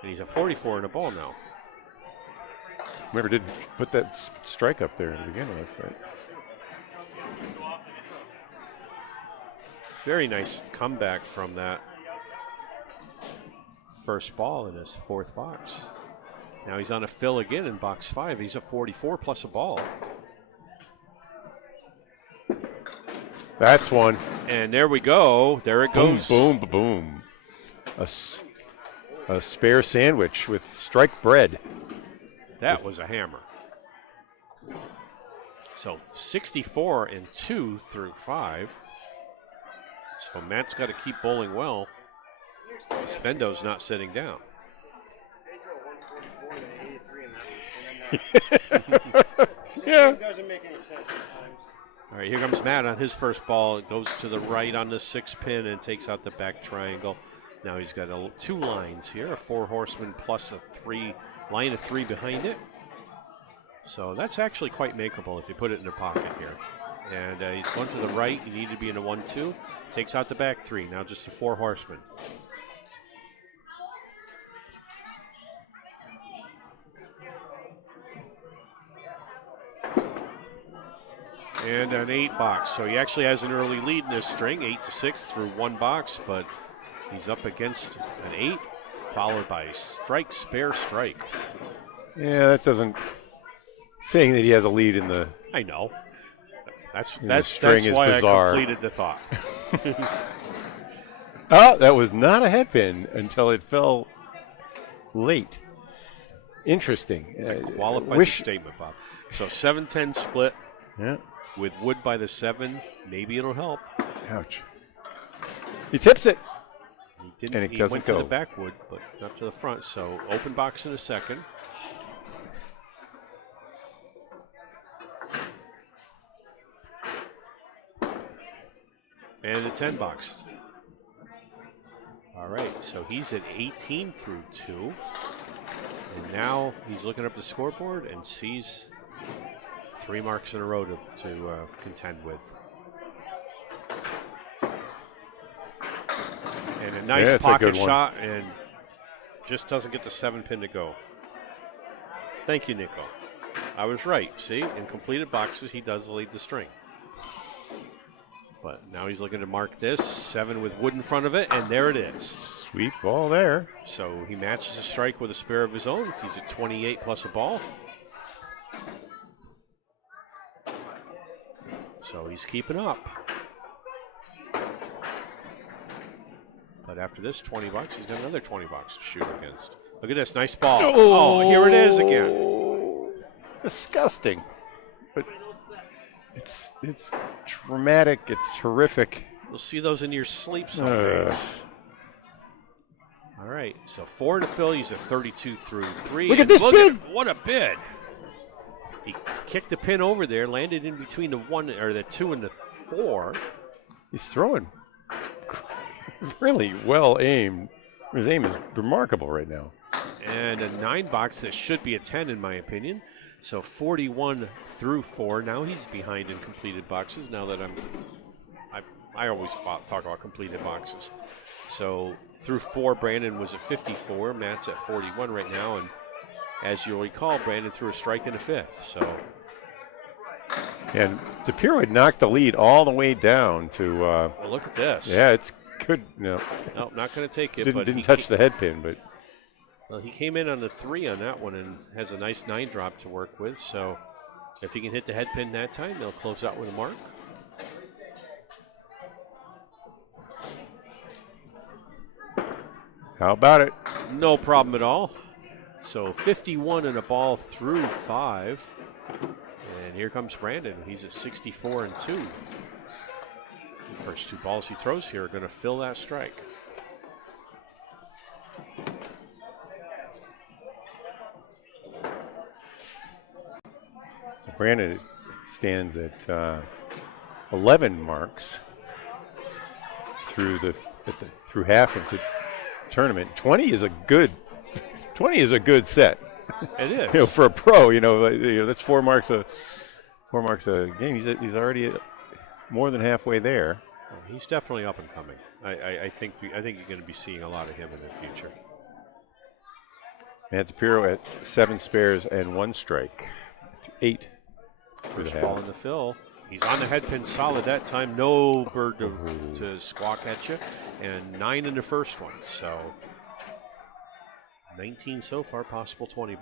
And he's a 44 in a ball now. Remember, did put that strike up there to begin with, right? Very nice comeback from that first ball in his 4th box. Now he's on a fill again in box 5. He's a 44 plus a ball. That's one. And there we go. There it goes. Boom, boom, boom. A spare sandwich with strike bread. That was a hammer. So 64 and 2 through 5. So Matt's got to keep bowling well. Fendo's not sitting down. Yeah. It doesn't make any sense sometimes. All right, here comes Matt on his first ball. It goes to the right on the 6 pin and takes out the back triangle. Now he's got 2 lines here, a 4 horseman plus a 3 line of 3 behind it. So that's actually quite makeable if you put it in a pocket here. And he's going to the right. You need to be in a 1-2. Takes out the back 3. Now just a 4 horseman. And an 8 box. So he actually has an early lead in this string, 8-6 through 1 box, but he's up against an 8, followed by strike, spare strike. Yeah, that doesn't. Saying that he has a lead in the. I know. That's string is why bizarre. I completed the thought. Oh, that was not a head pin until it fell late. Interesting. Qualified the statement, Bob. So 7-10 split. Yeah. With wood by the 7, maybe it'll help. Ouch. He tips it. He didn't. And it he doesn't went go. to the back wood, but not to the front. So open box in a second. And a 10 box. All right, so he's at 18 through 2. And now he's looking up the scoreboard and sees 3 marks in a row to contend with. And a nice pocket shot, and just doesn't get the 7 pin to go. Thank you, Nico. I was right. See, in completed boxes, he does lead the string. But now he's looking to mark this 7 with wood in front of it, and there it is. Sweet ball there. So he matches a strike with a spare of his own. He's at 28 plus a ball. So he's keeping up. But after this 20 bucks, he's got another 20 bucks to shoot against. Look at this, nice ball. Oh, here it is again. Disgusting. But it's dramatic. It's horrific. You'll see those in your sleep some days. All right, so 4 to fill. He's at 32 through 3. Look at this bid. What a bid. He kicked the pin over there, landed in between the 1 or the 2 and the 4. He's throwing really well aimed. His aim is remarkable right now. And a 9 box that should be a 10 in my opinion. So 41 through 4. Now he's behind in completed boxes. Now that I always talk about completed boxes. So through 4, Brandon was at 54. Matt's at 41 right now, and as you'll recall, Brandon threw a strike in the 5th. So, and DiPirro had knocked the lead all the way down to. Well, look at this. Yeah, it's good. No, not going to take it. Didn't touch the head pin, but. Well, he came in on the 3 on that one and has a nice 9 drop to work with. So, if he can hit the head pin that time, they'll close out with a mark. How about it? No problem at all. So 51 and a ball through 5. And here comes Brandon. He's at 64 and 2. The first 2 balls he throws here are going to fill that strike. So Brandon stands at 11 marks through through half of the tournament. 20 is a good set. It is. For a pro, that's 4 marks a game. He's already more than halfway there. He's definitely up and coming. I think you're going to be seeing a lot of him in the future. Matt DiPirro at 7 spares and 1 strike. 8 through the First half. ball in the fill. He's on the head pin solid that time. No bird to squawk at you. And 9 in the first one. So 19 so far, possible $20.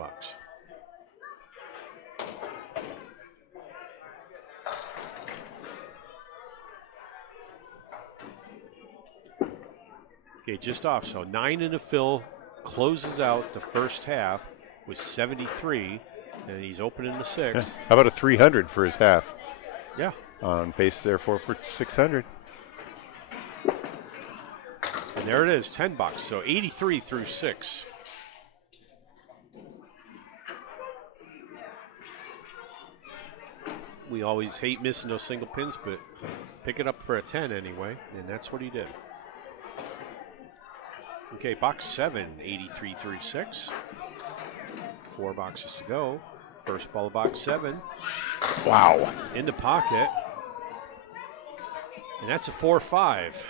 Okay, just off. So 9 in the fill, closes out the first half with 73, and he's opening the 6th. How about a 300 for his half? Yeah. On base, therefore, for 600. And there it is, $10. So 83 through 6. We always hate missing those single pins, but pick it up for a 10 anyway, and that's what he did. Okay, box 7, 83 through 6. 4 boxes to go. First ball of box 7. Wow. In the pocket. And that's a 4-5.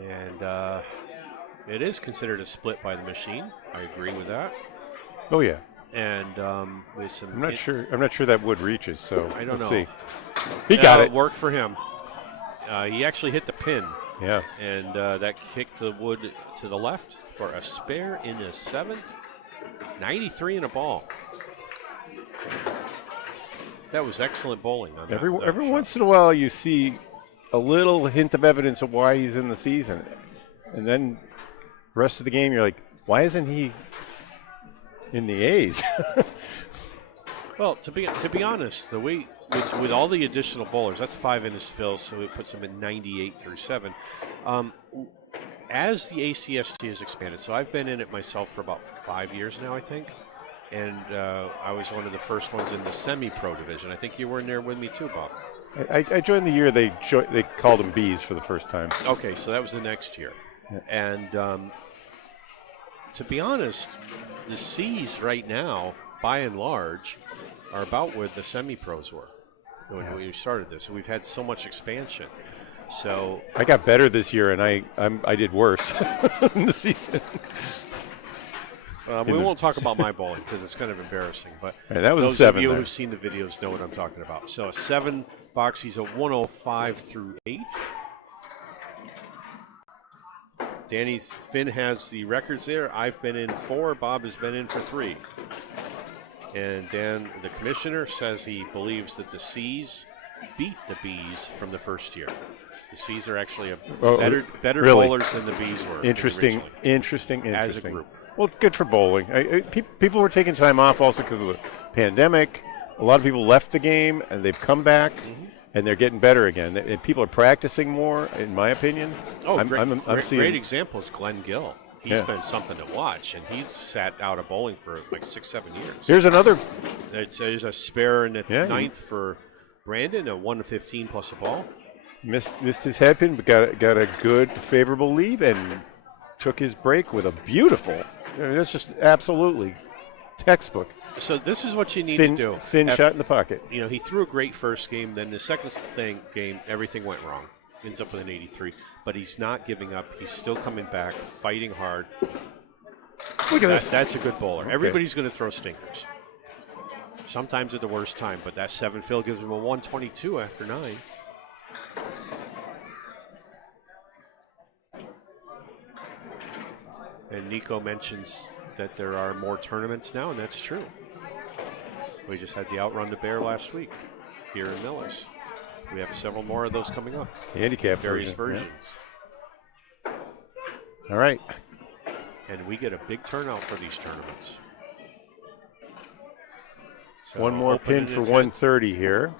And it is considered a split by the machine. I agree with that. Oh yeah. And with some, I'm not sure that wood reaches. So I don't let's know. see. He got it. Worked for him. He actually hit the pin. Yeah. And that kicked the wood to the left for a spare in the 7th. 93 and a ball. That was excellent bowling. On Every that shot. once in a while, you see a little hint of evidence of why he's in the season, and then the rest of the game, you're like, why isn't he in the A's? Well, to be honest, the way with all the additional bowlers, that's 5 in his fill, so it puts him at 98 through 7. As the ACST has expanded, so I've been in it myself for about 5 years now, I think. And I was one of the first ones in the semi-pro division. I think you were in there with me too, Bob. I joined the year they called them Bs for the first time. Okay, so that was the next year. Yeah. And to be honest, the Cs right now, by and large, are about where the semi-pros were when we started this. So we've had so much expansion. So I got better this year, and I did worse in the season. We won't talk about my bowling because it's kind of embarrassing. But and that was those a 7 of you there. who've seen the videos know what I'm talking about. So a 7 box, he's a 105 through 8. Finn has the records there. I've been in 4. Bob has been in for 3. And Dan, the commissioner, says he believes that the C's beat the B's from the first year. The C's are actually better really? bowlers than the B's were. Interesting. As a group. Well, it's good for bowling. People were taking time off also because of the pandemic. A lot of people left the game, and they've come back, and they're getting better again. And people are practicing more, in my opinion. Oh, great example is Glenn Gill. He's been something to watch, and he's sat out of bowling for like 6-7 years. Here's another. There's a spare in the 9th for Brandon, a 1-15 plus a ball. Missed his headpin, but got a good, favorable lead, and took his break with a beautiful. That's just absolutely textbook. So this is what you need to do. Thin shot in the pocket. He threw a great first game. Then the second game, everything went wrong. Ends up with an 83. But he's not giving up. He's still coming back, fighting hard. Look at this. That's a good bowler. Okay. Everybody's going to throw stinkers. Sometimes at the worst time. But that 7 fill gives him a 122 after 9. And Nico mentions that there are more tournaments now, and that's true. We just had the Outrun the Bear last week here in Millis. We have several more of those coming up. Handicap various versions. versions. All right. And we get a big turnout for these tournaments. So one more pin for 130 here.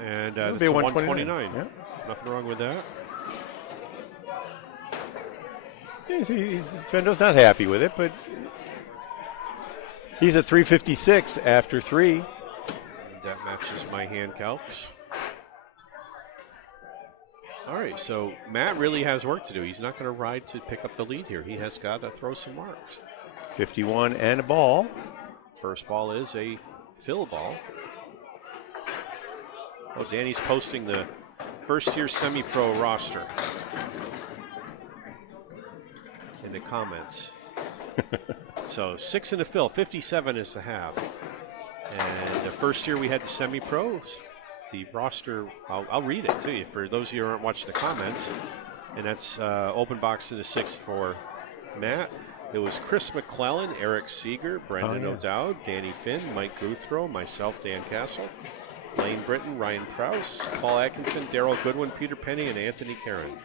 And It'll it's be a 129. 129. Yeah. Nothing wrong with that. Fendo's not happy with it, but he's at 356 after 3. And that matches my hand calcs. All right, so Matt really has work to do. He's not going to ride to pick up the lead here. He has got to throw some marks. 51 and a ball. First ball is a fill ball. Oh, Danny's posting the first-year semi-pro roster in the comments. So 6 in the fill, 57 is the half. And the first year we had the semi-pros, the roster, I'll read it to you for those of you who aren't watching the comments. And that's open box in the 6th for Matt. It was Chris McClellan, Eric Seeger, Brendan O'Dowd, Danny Finn, Mike Guthrow, myself, Dan Castle, Lane Britton, Ryan Prowse, Paul Atkinson, Daryl Goodwin, Peter Penny, and Anthony Karen.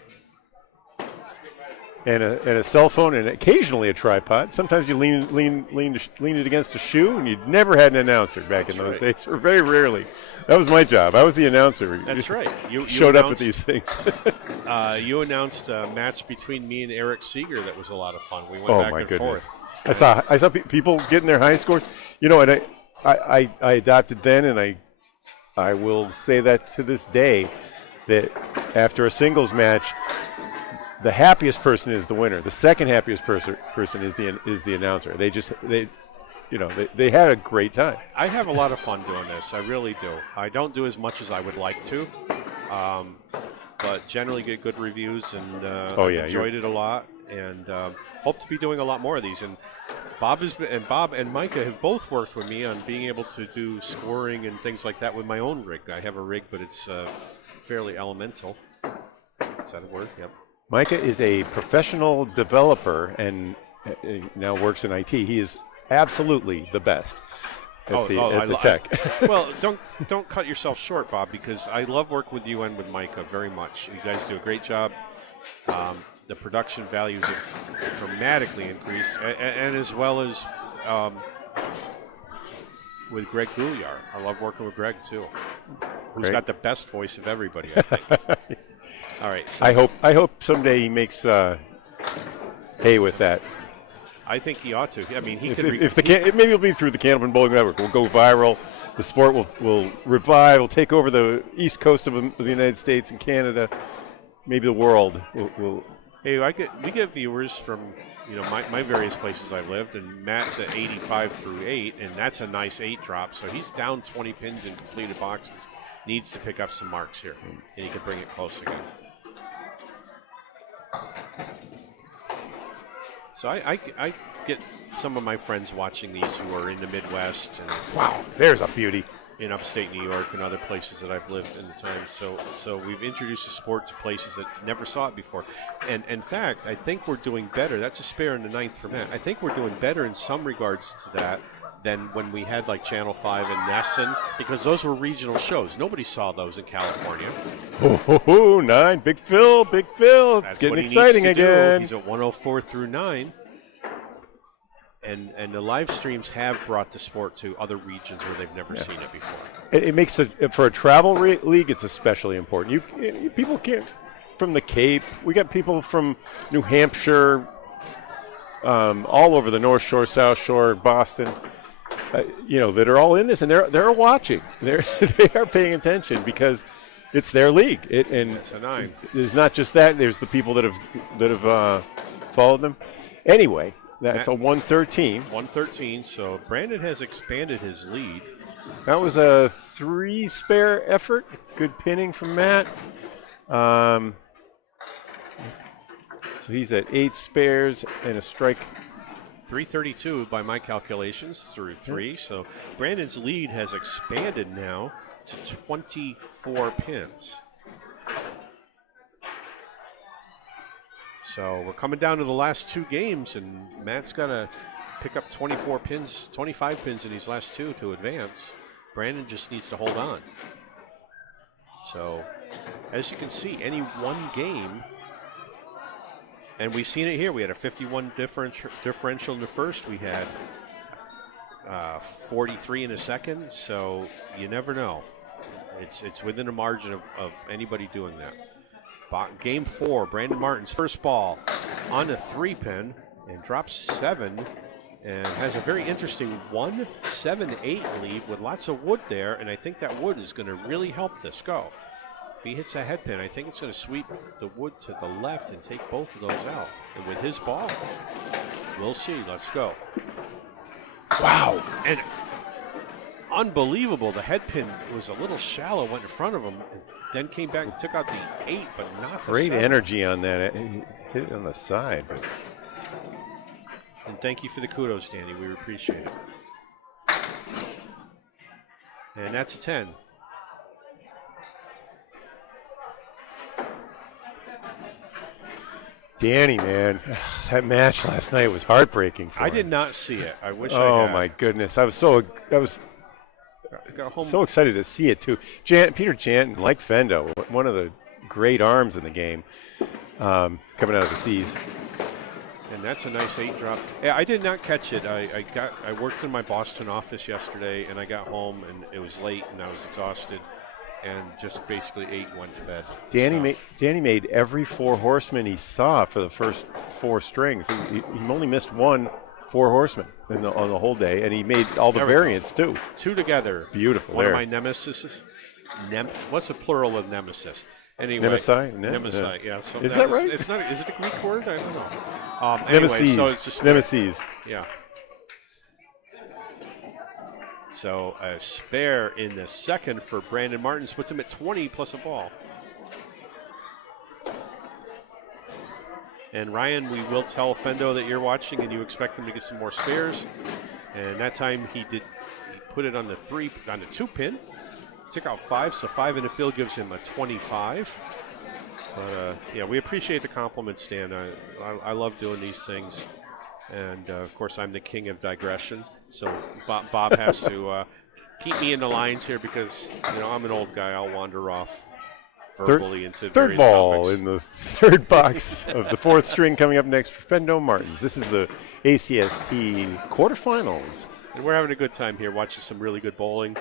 And a cell phone and occasionally a tripod. Sometimes you lean it against a shoe, and you never had an announcer back in those days, or very rarely. That was my job. I was the announcer. That's right. You showed up at these things. You announced a match between me and Eric Seeger that was a lot of fun. We went back and forth. I saw people getting their high scores. You know, and I adopted then, and I will say that to this day, that after a singles match, the happiest person is the winner. The second happiest person is the announcer. They had a great time. I have a lot of fun doing this. I really do. I don't do as much as I would like to, but generally get good reviews, and enjoyed it a lot, and hope to be doing a lot more of these. And Bob and Micah have both worked with me on being able to do scoring and things like that with my own rig. I have a rig, but it's fairly elemental. Is that a word? Yep. Micah is a professional developer and now works in IT. He is absolutely the best at the tech. Well, don't cut yourself short, Bob, because I love working with you and with Micah very much. You guys do a great job. The production values have dramatically increased, and as well as with Greg Gouliar. I love working with Greg, too, who's got the best voice of everybody, I think. All right. So I hope someday he makes hay with that. I think he ought to. I mean, maybe it'll be through the Candlepin Bowling Network. We'll go viral. The sport will revive. Will take over the east coast of the United States and Canada. Maybe the world will. Hey, we get viewers from my various places I've lived, and Matt's at 85 through 8, and that's a nice 8 drop. So he's down 20 pins in completed boxes. Needs to pick up some marks here, and he can bring it close again. So I get some of my friends watching these who are in the Midwest. And wow, there's a beauty. In upstate New York and other places that I've lived in the time. So we've introduced the sport to places that never saw it before. And in fact, I think we're doing better. That's a spare in the 9th for Matt. I think we're doing better in some regards to that than when we had like Channel 5 and Nesson, because those were regional shows. Nobody saw those in California. Oh, 9, Big Phil. That's it's getting what exciting again. He's at 104 through 9. And the live streams have brought the sport to other regions where they've never seen it before. It makes for a travel league, it's especially important. You people can't from the Cape. We got people from New Hampshire, all over the North Shore, South Shore, Boston. That are all in this, and they're watching. They are paying attention because it's their league. It's a 9. There's not just that. There's the people that have followed them. Anyway. That's a 113. 113, so Brandon has expanded his lead. That was a 3 spare effort. Good pinning from Matt. So he's at 8 spares and a strike. 332 by my calculations through 3. So Brandon's lead has expanded now to 24 pins. So we're coming down to the last 2 games, and Matt's got to pick up 25 pins in these last 2 to advance. Brandon just needs to hold on. So as you can see, any one game And we've seen it here. We had a 51 differential in the first. We had 43 in the second. So you never know. It's within a margin of anybody doing that. Game 4, Brandon Martin's first ball on the 3-pin and drops 7 and has a very interesting 1-7-8 lead with lots of wood there. And I think that wood is going to really help this go. If he hits a head pin, I think it's going to sweep the wood to the left and take both of those out. And with his ball, we'll see. Let's go. Wow. And unbelievable. The head pin was a little shallow, went in front of him, and then came back and took out the 8, but not the Great 7. energy on that. He hit it on the side. But. And thank you for the kudos, Danny. We appreciate it. And that's a 10. Danny, man, that match last night was heartbreaking for him. I did not see it. I wish I had. Oh my goodness, I was so excited to see it too. Peter Janton, like Fendo, one of the great arms in the game, coming out of the seas. And that's a nice 8 drop. Yeah, I did not catch it. I worked in my Boston office yesterday, and I got home and it was late and I was exhausted. And just basically ate and went to bed. Danny made every 4 horsemen he saw for the first 4 strings. He only missed 1 4 horseman on the whole day, and he made all the variants too. 2 together. Beautiful. One of my nemesis. What's the plural of nemesis? Anyway, Nemesis. Yeah. So is that right? It's not. Is it a Greek word? I don't know. Nemesis. Anyway, so it's just Nemesis. Yeah. So a spare in the second for Brandon Martins puts him at 20 plus a ball. And Ryan, we will tell Fendo that you're watching and you expect him to get some more spares. And that time he put it on the 2-pin. Took out 5, so 5 in the field gives him a 25. But yeah, we appreciate the compliments, Dan. I love doing these things. And of course, I'm the king of digression. So Bob has to keep me in the lines here because I'm an old guy. I'll wander off verbally into third various ball topics. in the third box of the 4th string coming up next for Fendo Martins. This is the ACST quarterfinals. And we're having a good time here, watching some really good bowling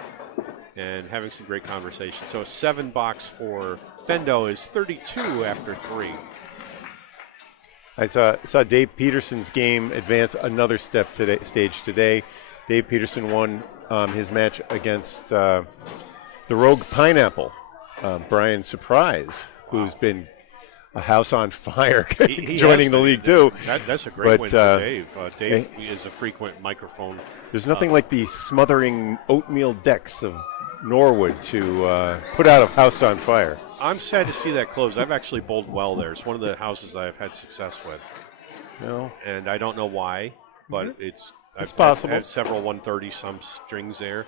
and having some great conversation. So a 7 box for Fendo is 32 after 3. I saw Dave Peterson's game advance another stage today. Dave Peterson won his match against the Rogue Pineapple, Brian Surprise, who's been a house on fire, joining the league too. That's a great win for Dave. Dave is a frequent microphone. There's nothing like the smothering oatmeal decks of Norwood to put out a house on fire. I'm sad to see that close. I've actually bowled well there. It's one of the houses I've had success with. No. And I don't know why, but it's possible. I've had several 130-some strings there.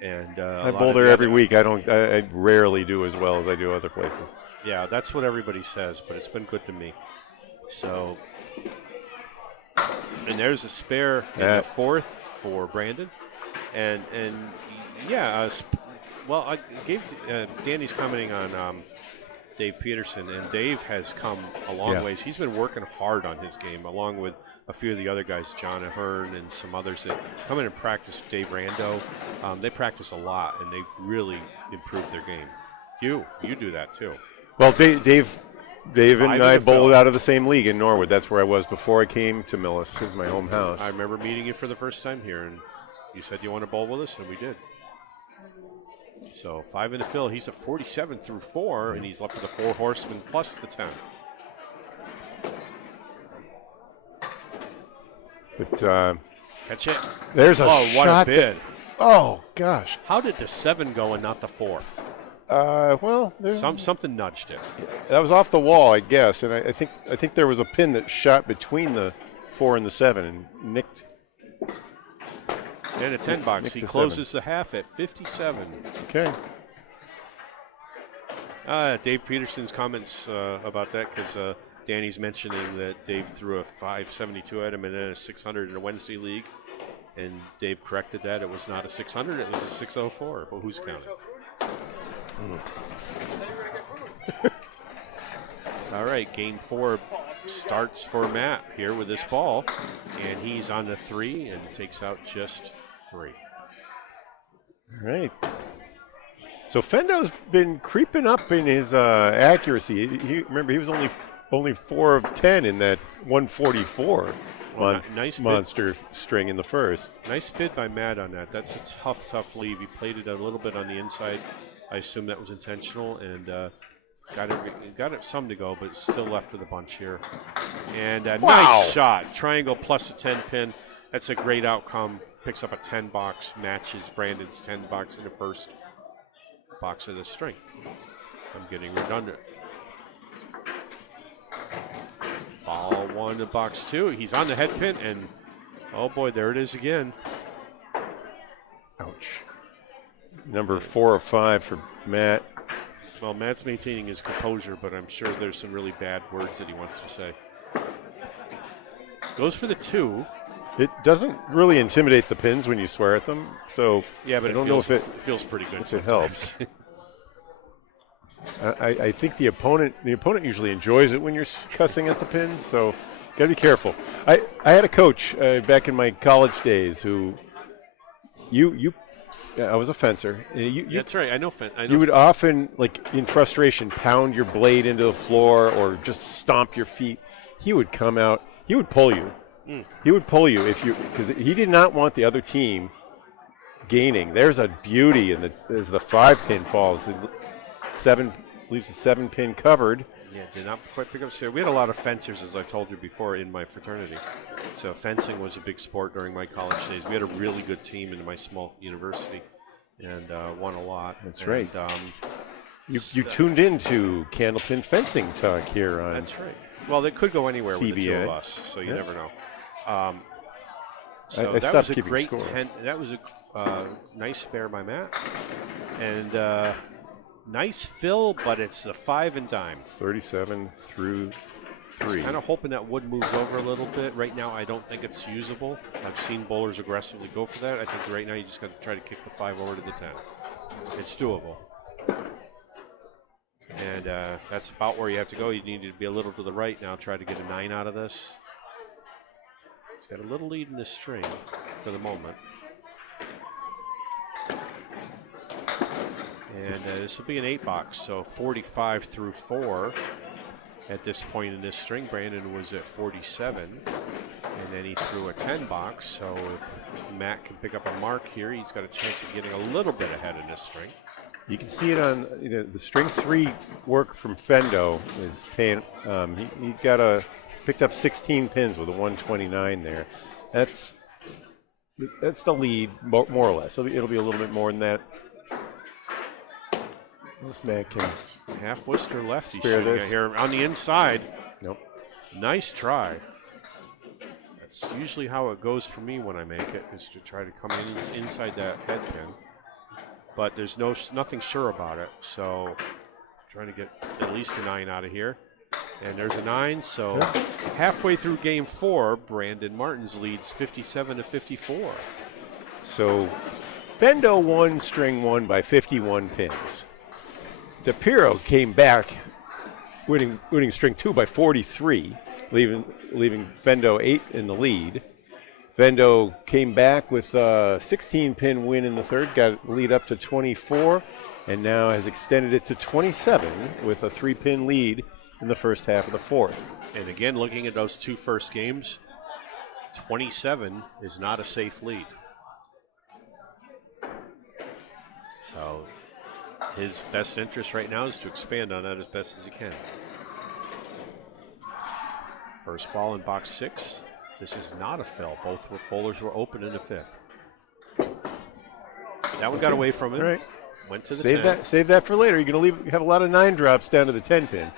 And I bowl there every week. I rarely do as well as I do other places. Yeah, that's what everybody says, but it's been good to me. So, and there's a spare in the 4th for Brandon. And yeah, well, I gave Danny's commenting on Dave Peterson, and Dave has come a long ways. He's been working hard on his game, along with a few of the other guys, John Ahern and some others that come in and practice. Dave Rando, they practice a lot, and they've really improved their game. You do that too. Well, Dave and I bowled out of the same league in Norwood. That's where I was before I came to Millis. It was my home house. I remember meeting you for the first time here, and you said you want to bowl with us, and we did. So 5 in the field. He's a 47 through 4, and he's left with a 4 horseman plus the 10. But catch it. There's a shot. What a bid! Oh gosh! How did the 7 go and not the 4? Well, something nudged it. That was off the wall, I guess, and I think there was a pin that shot between the 4 and the 7 and nicked. And a 10 box. He closes the half at 57. Okay. Dave Peterson's comments about that, because Danny's mentioning that Dave threw a 572 at him and then a 600 in a Wednesday league. And Dave corrected that. It was not a 600, it was a 604. But who's counting? All right, game 4 starts for Matt here with this ball, and he's on the 3 and takes out just 3. All right. So Fendo's been creeping up in his accuracy. Remember, he was only 4 of 10 in that 144 nice monster string in the first. Nice bid by Matt on that. That's a tough leave. He played it a little bit on the inside. I assume that was intentional, and got it some to go, but still left with a bunch here. And a nice shot. Triangle plus a 10 pin. That's a great outcome. Picks up a 10 box, matches Brandon's 10 box in the first box of the string. I'm getting redundant. Ball 1 to box 2. He's on the head pin, and oh boy, there it is again. Ouch. Number 4 of 5 for Matt. Well, Matt's maintaining his composure, but I'm sure there's some really bad words that he wants to say. Goes for the 2. It doesn't really intimidate the pins when you swear at them, so yeah, but I don't know if it feels pretty good. If it helps. I think the opponent usually enjoys it when you're cussing at the pins, so gotta be careful. I had a coach back in my college days who I was a fencer. That's right. I know. You would often, like in frustration, pound your blade into the floor or just stomp your feet. He would come out. He would pull you. He would pull you because he did not want the other team gaining. There's a beauty, and there's the 5-pin falls. Leaves the 7-pin covered. Yeah, did not quite pick up. So we had a lot of fencers, as I told you before, in my fraternity. So fencing was a big sport during my college days. We had a really good team in my small university, and won a lot. That's right. You tuned into Candlepin Fencing Talk here on. That's right. Well, they could go anywhere with the 2 of us, so you never know. So that was a great 10. That was a nice spare by Matt, and nice fill, but it's the 5 and dime. 37 through 3. I was kind of hoping that wood moves over a little bit. Right now, I don't think it's usable. I've seen bowlers aggressively go for that. I think right now you just got to try to kick the 5 over to the 10. It's doable. And that's about where you have to go. You need to be a little to the right now. Try to get a 9 out of this. He's got a little lead in this string for the moment. And this will be an 8 box, so 45 through 4 at this point in this string. Brandon was at 47, and then he threw a 10 box. So if Matt can pick up a mark here, he's got a chance of getting a little bit ahead in this string. You can see it on the string 3 work from Fendo is paying. He picked up 16 pins with a 129 there. That's the lead, more or less. So it'll be a little bit more than that. This man can half Worcester lefty spare this here on the inside. Nope. Nice try. That's usually how it goes for me when I make it, is to try to come inside that head pin. But there's nothing sure about it, so trying to get at least a 9 out of here. And there's a 9, so halfway through game 4, Brandon Martins leads 57 to 54. So Fendo won string 1 by 51 pins. DiPirro came back, winning string 2 by 43, leaving Fendo 8 in the lead. Fendo came back with a 16-pin win in the third, got the lead up to 24, and now has extended it to 27 with a 3-pin lead in the first half of the fourth. And again, looking at those 2 first games, 27 is not a safe lead. So his best interest right now is to expand on that as best as he can. First ball in box 6. This is not a fill. Both bowlers were open in the 5th. That one got away from him. All right. Went to the 10. Save that for later. You're going to have a lot of 9 drops down to the 10 pin.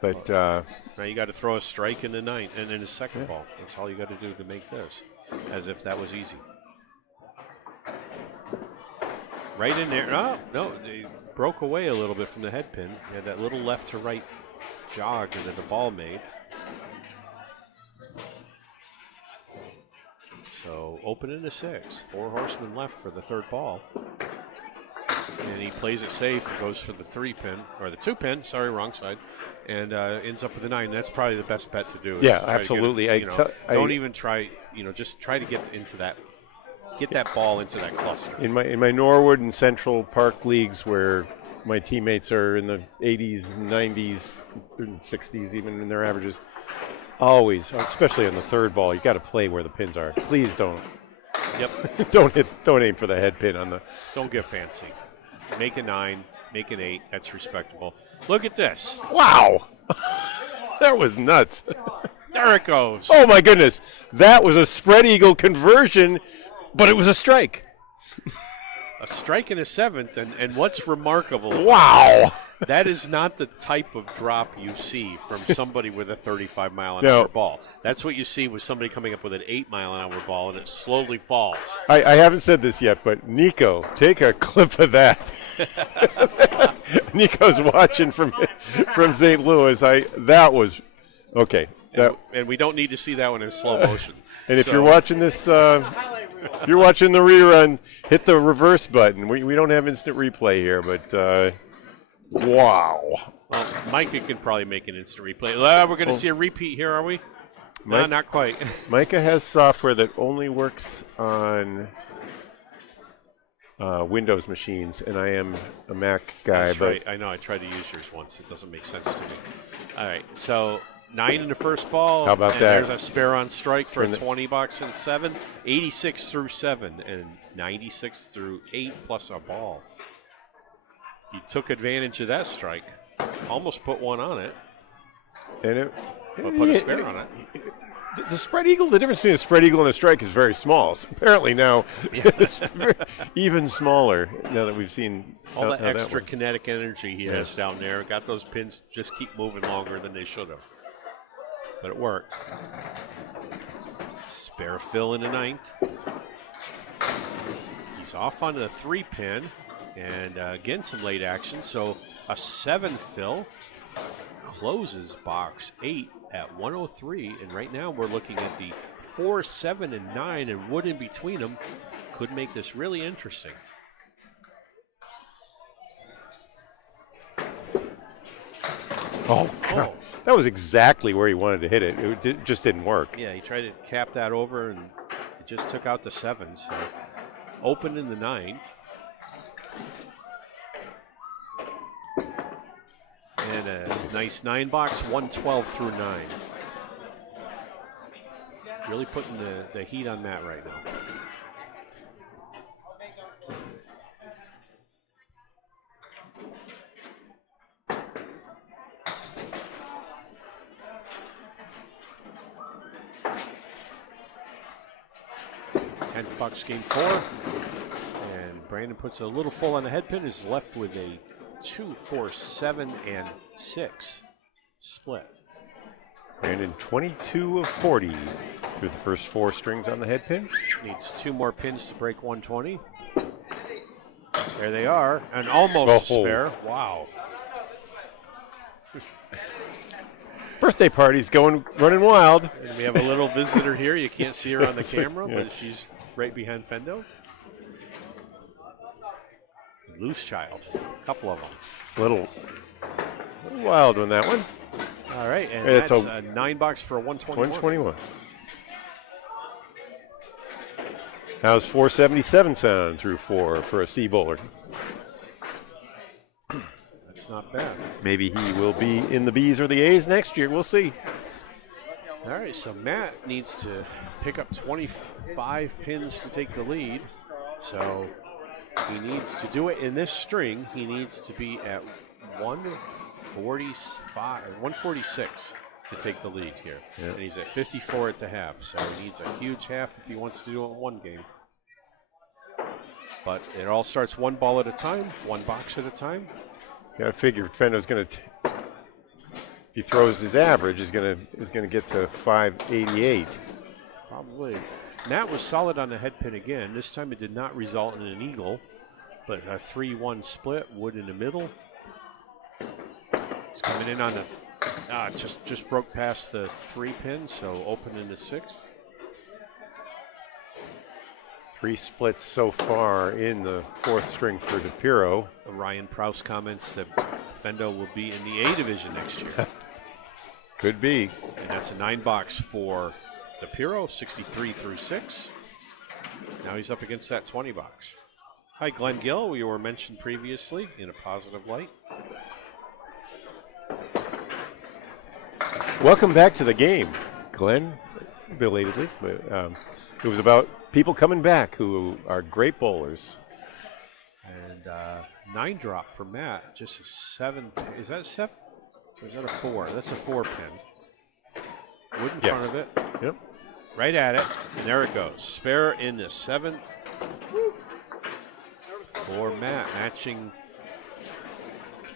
But now you got to throw a strike in the 9th and in the second ball. That's all you got to do to make this, as if that was easy. Right in there. Oh, no, they broke away a little bit from the head pin. He had that little left to right jog that the ball made. So open in the 6. 4 horsemen left for the third ball. and he plays it safe, goes for the 3-pin, or the 2-pin, sorry, wrong side, and ends up with a 9. That's probably the best bet to do. Yeah, absolutely. Don't even try, just try to get into that, get that ball into that cluster. In my Norwood and Central Park leagues where my teammates are in the 80s, 90s, and 60s, even in their averages, always, especially on the third ball, you got to play where the pins are. Please don't. Yep. Don't aim for the head pin on the. Don't get fancy. Make a 9, make an 8. That's respectable. Look at this. Wow, that was nuts. There it goes. Oh my goodness, that was a spread eagle conversion, but it was a strike. A strike in a 7th, and what's remarkable? Wow. That is not the type of drop you see from somebody with a 35-mile-an-hour ball. That's what you see with somebody coming up with an 8-mile-an-hour ball, and it slowly falls. I haven't said this yet, but Nico, take a clip of that. Nico's watching from St. Louis. That was okay. And we don't need to see that one in slow motion. And if you're watching this, if you're watching the rerun, hit the reverse button. We don't have instant replay here, but wow. Well, Micah can probably make an instant replay. We're going to see a repeat here, are we? No, not quite. Micah has software that only works on Windows machines, and I am a Mac guy. That's right. I know. I tried to use yours once. It doesn't make sense to me. All right. So 9 in the first ball. How about that? There's a spare on strike for a 20 and 7. 86 through 7 and 96 through 8 plus a ball. He took advantage of that strike. Almost put one on it. And put a spare on it. The spread eagle, the difference between a spread eagle and a strike is very small. So apparently now it's even smaller now that we've seen all that extra kinetic energy he has down there. Got those pins just keep moving longer than they should have. But it worked. Spare fill in the 9th. He's off onto the 3-pin. And again, some late action. So a 7 fill closes box 8 at 103. And right now we're looking at the 4, 7, and 9, and wood in between them could make this really interesting. Oh, God. Oh. That was exactly where he wanted to hit it. It just didn't work. Yeah, he tried to cap that over, and it just took out the 7. So open in the 9th. And a nice 9-box, 112 through 9. Really putting the heat on that right now. $10 game 4. And Brandon puts a little full on the head pin, is left with a 2, 4, 7, and 6 split. Brandon 22 of 40 through the first 4 strings on the head pin. Needs 2 more pins to break 120. There they are, and almost a spare. Wow. Birthday party's running wild. And we have a little visitor here. You can't see her on the camera, but she's right behind Fendo. Loose child, a couple of them. A little wild on that one. All right, and that's a 9-box for a 121. 121. How's 477 sound through 4 for a C bowler? That's not bad. Maybe he will be in the B's or the A's next year. We'll see. All right, so Matt needs to pick up 25 pins to take the lead. So he needs to do it in this string. He needs to be at 146 to take the lead here. Yeah. And he's at 54 at the half. So he needs a huge half if he wants to do it in one game. But it all starts one ball at a time, one box at a time. Got to figure Fendo's going to, if he throws his average, is going to get to 588. Probably. Matt was solid on the head pin again. This time it did not result in an eagle, but a 3-1 split, wood in the middle. He's coming in on the, just broke past the 3-pin, so open in the 6th. 3 splits so far in the 4th string for DiPirro. Ryan Prouse comments that Fendo will be in the A division next year. Could be. And that's a 9-box for DiPirro, 63 through 6. Now he's up against that 20-box. Hi, Glenn Gill. We were mentioned previously in a positive light. Welcome back to the game, Glenn, belatedly. But, it was about people coming back who are great bowlers. And 9 drop for Matt, just a 7. Is that a 7 or is that a 4? That's a 4 pin. Wood in front of it. Yep. Right at it. And there it goes. Spare in the 7th for Matt, matching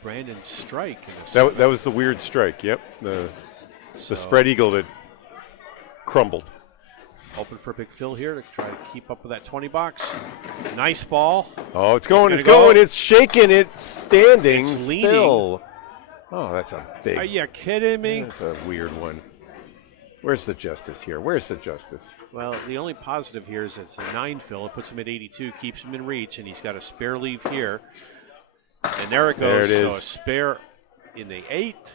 Brandon's strike. In the That was the weird strike, yep. The spread eagle that crumbled. Hoping for a big fill here to try to keep up with that 20-box. Nice ball. Oh, it's going, it's shaking, it's standing It's leaning. still. Oh, that's a big. Are you kidding me? That's a weird one. Where's the justice here? Where's the justice? Well, the only positive here is it's a 9 fill. It puts him at 82, keeps him in reach, and he's got a spare leave here. And there it goes. There it is. So a spare in the 8th.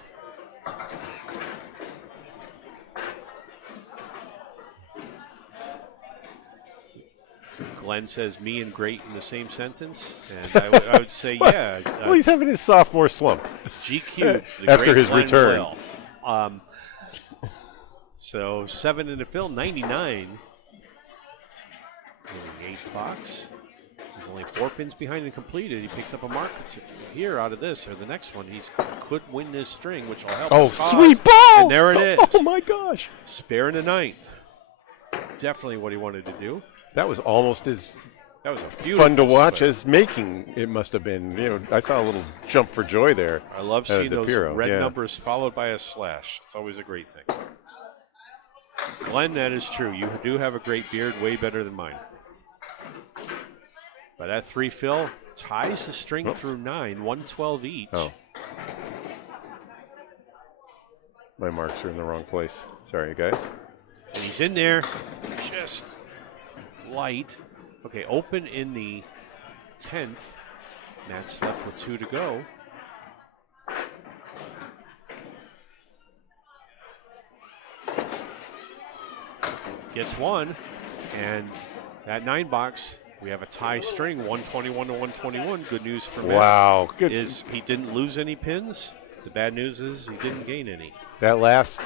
Glenn says me and great in the same sentence, and I would say, yeah. Well, he's having his sophomore slump. GQ After great his Glenn return. Will. So 7 in the fill, 99. In the 8th box. He's only 4 pins behind and completed. He picks up a mark here out of this or the next one. He could win this string, which will help. Oh, his cause. sweet ball! And there it is. Oh my gosh! Spare in the 9th. Definitely what he wanted to do. That was almost as That was a beautiful fun to watch split. as making it must have been. You know, I saw a little jump for joy there. I love seeing those DiPirro, red yeah. numbers followed by a slash. It's always a great thing. Glenn, that is true. You do have a great beard, way better than mine. But that 3 fill ties the string through 9, 112 each. Oh. My marks are in the wrong place. Sorry, guys. And he's in there, just light. Okay, open in the 10th. Matt's left with 2 to go. Gets 1, and that 9 box, we have a tie string, 121 to 121. Good news for Matt. Wow, good. Is he didn't lose any pins. The bad news is he didn't gain any. That last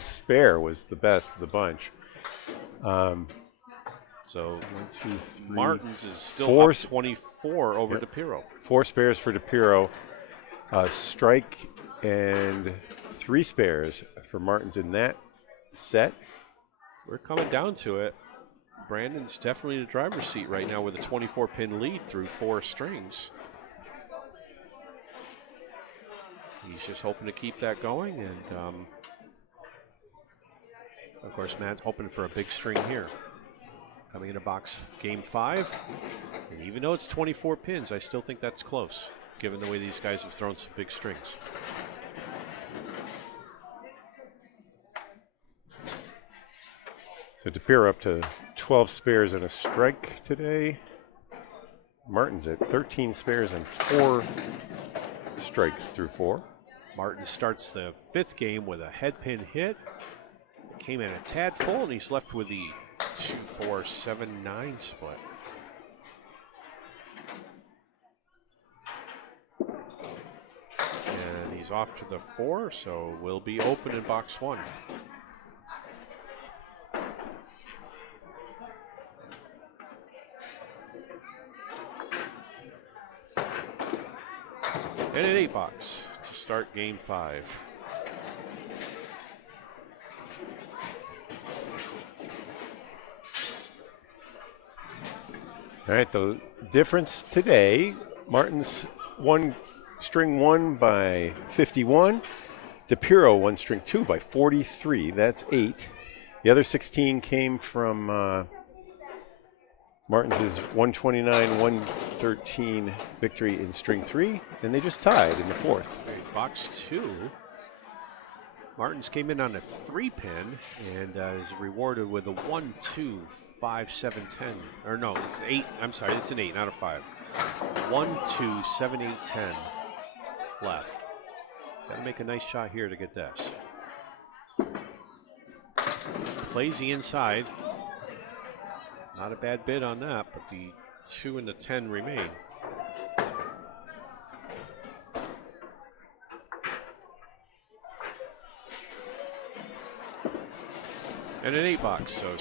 spare was the best of the bunch. So 1, 2, 3, Martins is still 4 up 24 over DiPirro. 4 spares for DiPirro, strike, and 3 spares for Martins in that set. We're coming down to it. Brandon's definitely in the driver's seat right now with a 24-pin lead through 4 strings. He's just hoping to keep that going, and of course, Matt hoping for a big string here. Coming into box game 5, and even though it's 24 pins, I still think that's close, given the way these guys have thrown some big strings. So DiPirro up to 12 spares and a strike today. Martin's at 13 spares and 4 strikes through 4. Martin starts the 5th game with a head pin hit. Came in a tad full, and he's left with the 2-4-7-9 split. And he's off to the 4, so we'll be open in box 1. And an 8 box to start game 5. All right, the difference today, Martin's string 1 by 51. DiPirro won string 2 by 43. That's 8. The other 16 came from Martin's 129-113 victory in string 3, and they just tied in the 4th. Box 2. Martins came in on a 3-pin and is rewarded with a 1, 2, 5, 7, 10. Or no, it's 8. I'm sorry, it's an 8, not a 5. 1, 2, 7, 8, 10 left. Got to make a nice shot here to get this. Plays the inside. Not a bad bid on that, but the 2 and the 10 remain. And an 8 box, so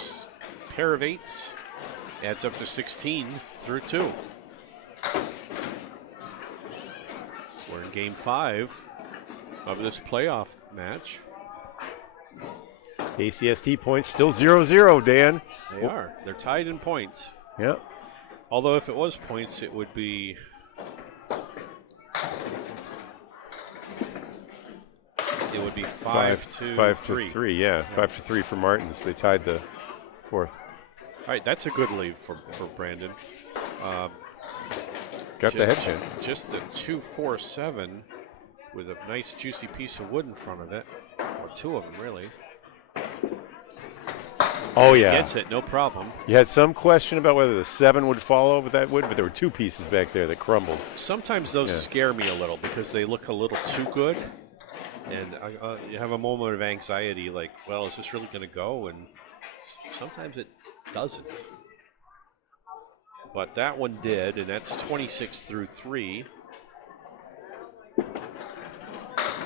pair of 8s adds up to 16 through 2. We're in game 5 of this playoff match. ACST points still 0-0, Dan. They are. They're tied in points. Yep. Although if it was points, it would be five to three. Yeah, 5-3 for Martins. They tied the 4th. All right, that's a good lead for Brandon. Got the head pin. Just the 2-4-7 with a nice juicy piece of wood in front of it, or 2 of them really. Oh yeah, gets it, no problem. You had some question about whether the 7 would follow with that wood, but there were 2 pieces back there that crumbled. Sometimes those scare me a little because they look a little too good, and you have a moment of anxiety, like, well, is this really going to go? And sometimes it doesn't. But that one did, and that's 26 through 3.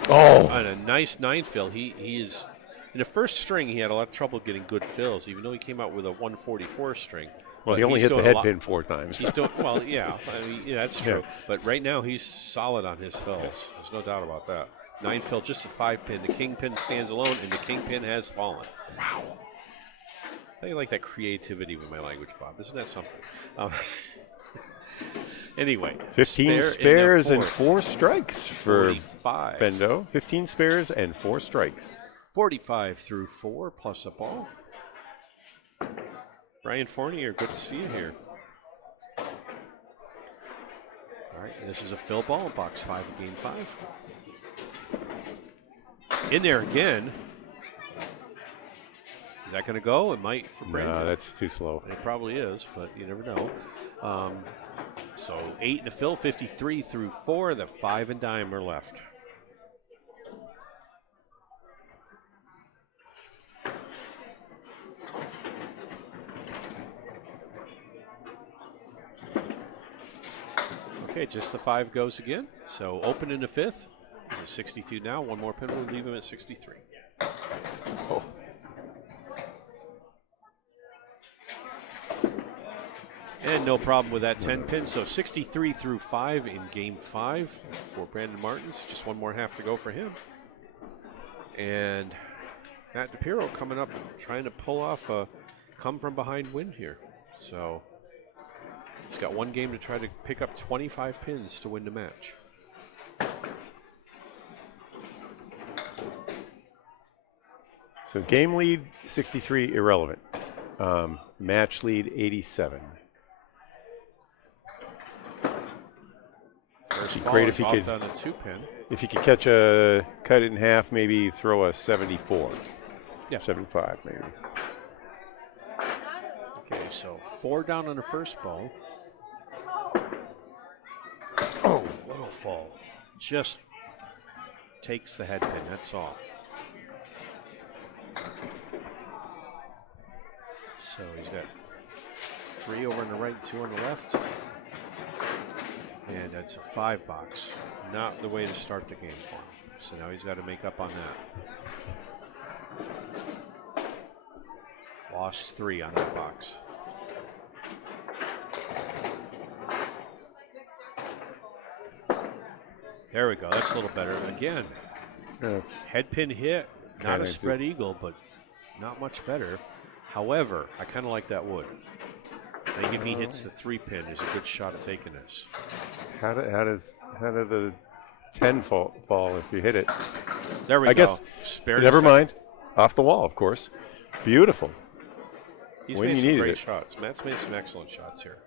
Oh, On a nice 9 fill. He is. In the first string, he had a lot of trouble getting good fills, even though he came out with a 144 string. well, he only hit the head pin 4 times. He's doing well, yeah. I mean, yeah, that's true. Yeah. But right now, he's solid on his fills. There's no doubt about that. 9 fill, just a 5 pin. The king pin stands alone, and the king pin has fallen. Wow. I like that creativity with my language, Bob. Isn't that something? Anyway, 15 spares and 4 strikes for 45. Fendo. 15 spares and 4 strikes. 45 through 4 plus a ball. Brian Fournier, good to see you here. All right, this is a fill ball, box 5 of game 5. In there again. Is that going to go? It might for Brandon. No, that's too slow. It probably is, but you never know. So 8 and a fill, 53 through 4. The 5 and dime are left. Okay, just the 5 goes again. So open in the 5th. He's at 62 now. One more pin will leave him at 63. Oh. And no problem with that 10 pin. So 63 through 5 in game 5 for Brandon Martins. Just one more half to go for him. And Matt DiPirro coming up, trying to pull off a come from behind win here. So he's got one game to try to pick up 25 pins to win the match. So game lead 63, irrelevant. Match lead 87. First ball great if he could on a 2 pin. If he could cut it in half, maybe throw a 74. Yeah, 75 maybe. Okay, so 4 down on the first ball. Oh, little fall. Just takes the head pin, that's all. So he's got 3 over on the right, 2 on the left. And that's a 5 box. Not the way to start the game for him. So now he's got to make up on that. Lost 3 on that box. There we go. That's a little better. Again, head pin hit. Not a spread eagle, but not much better. However, I kind of like that wood. I think if he hits the 3 pin, there's a good shot at taking this. How did the 10 fall if you hit it? There we go. I guess. Never mind. Off the wall, of course. Beautiful. He's made some great shots. Matt's made some excellent shots here.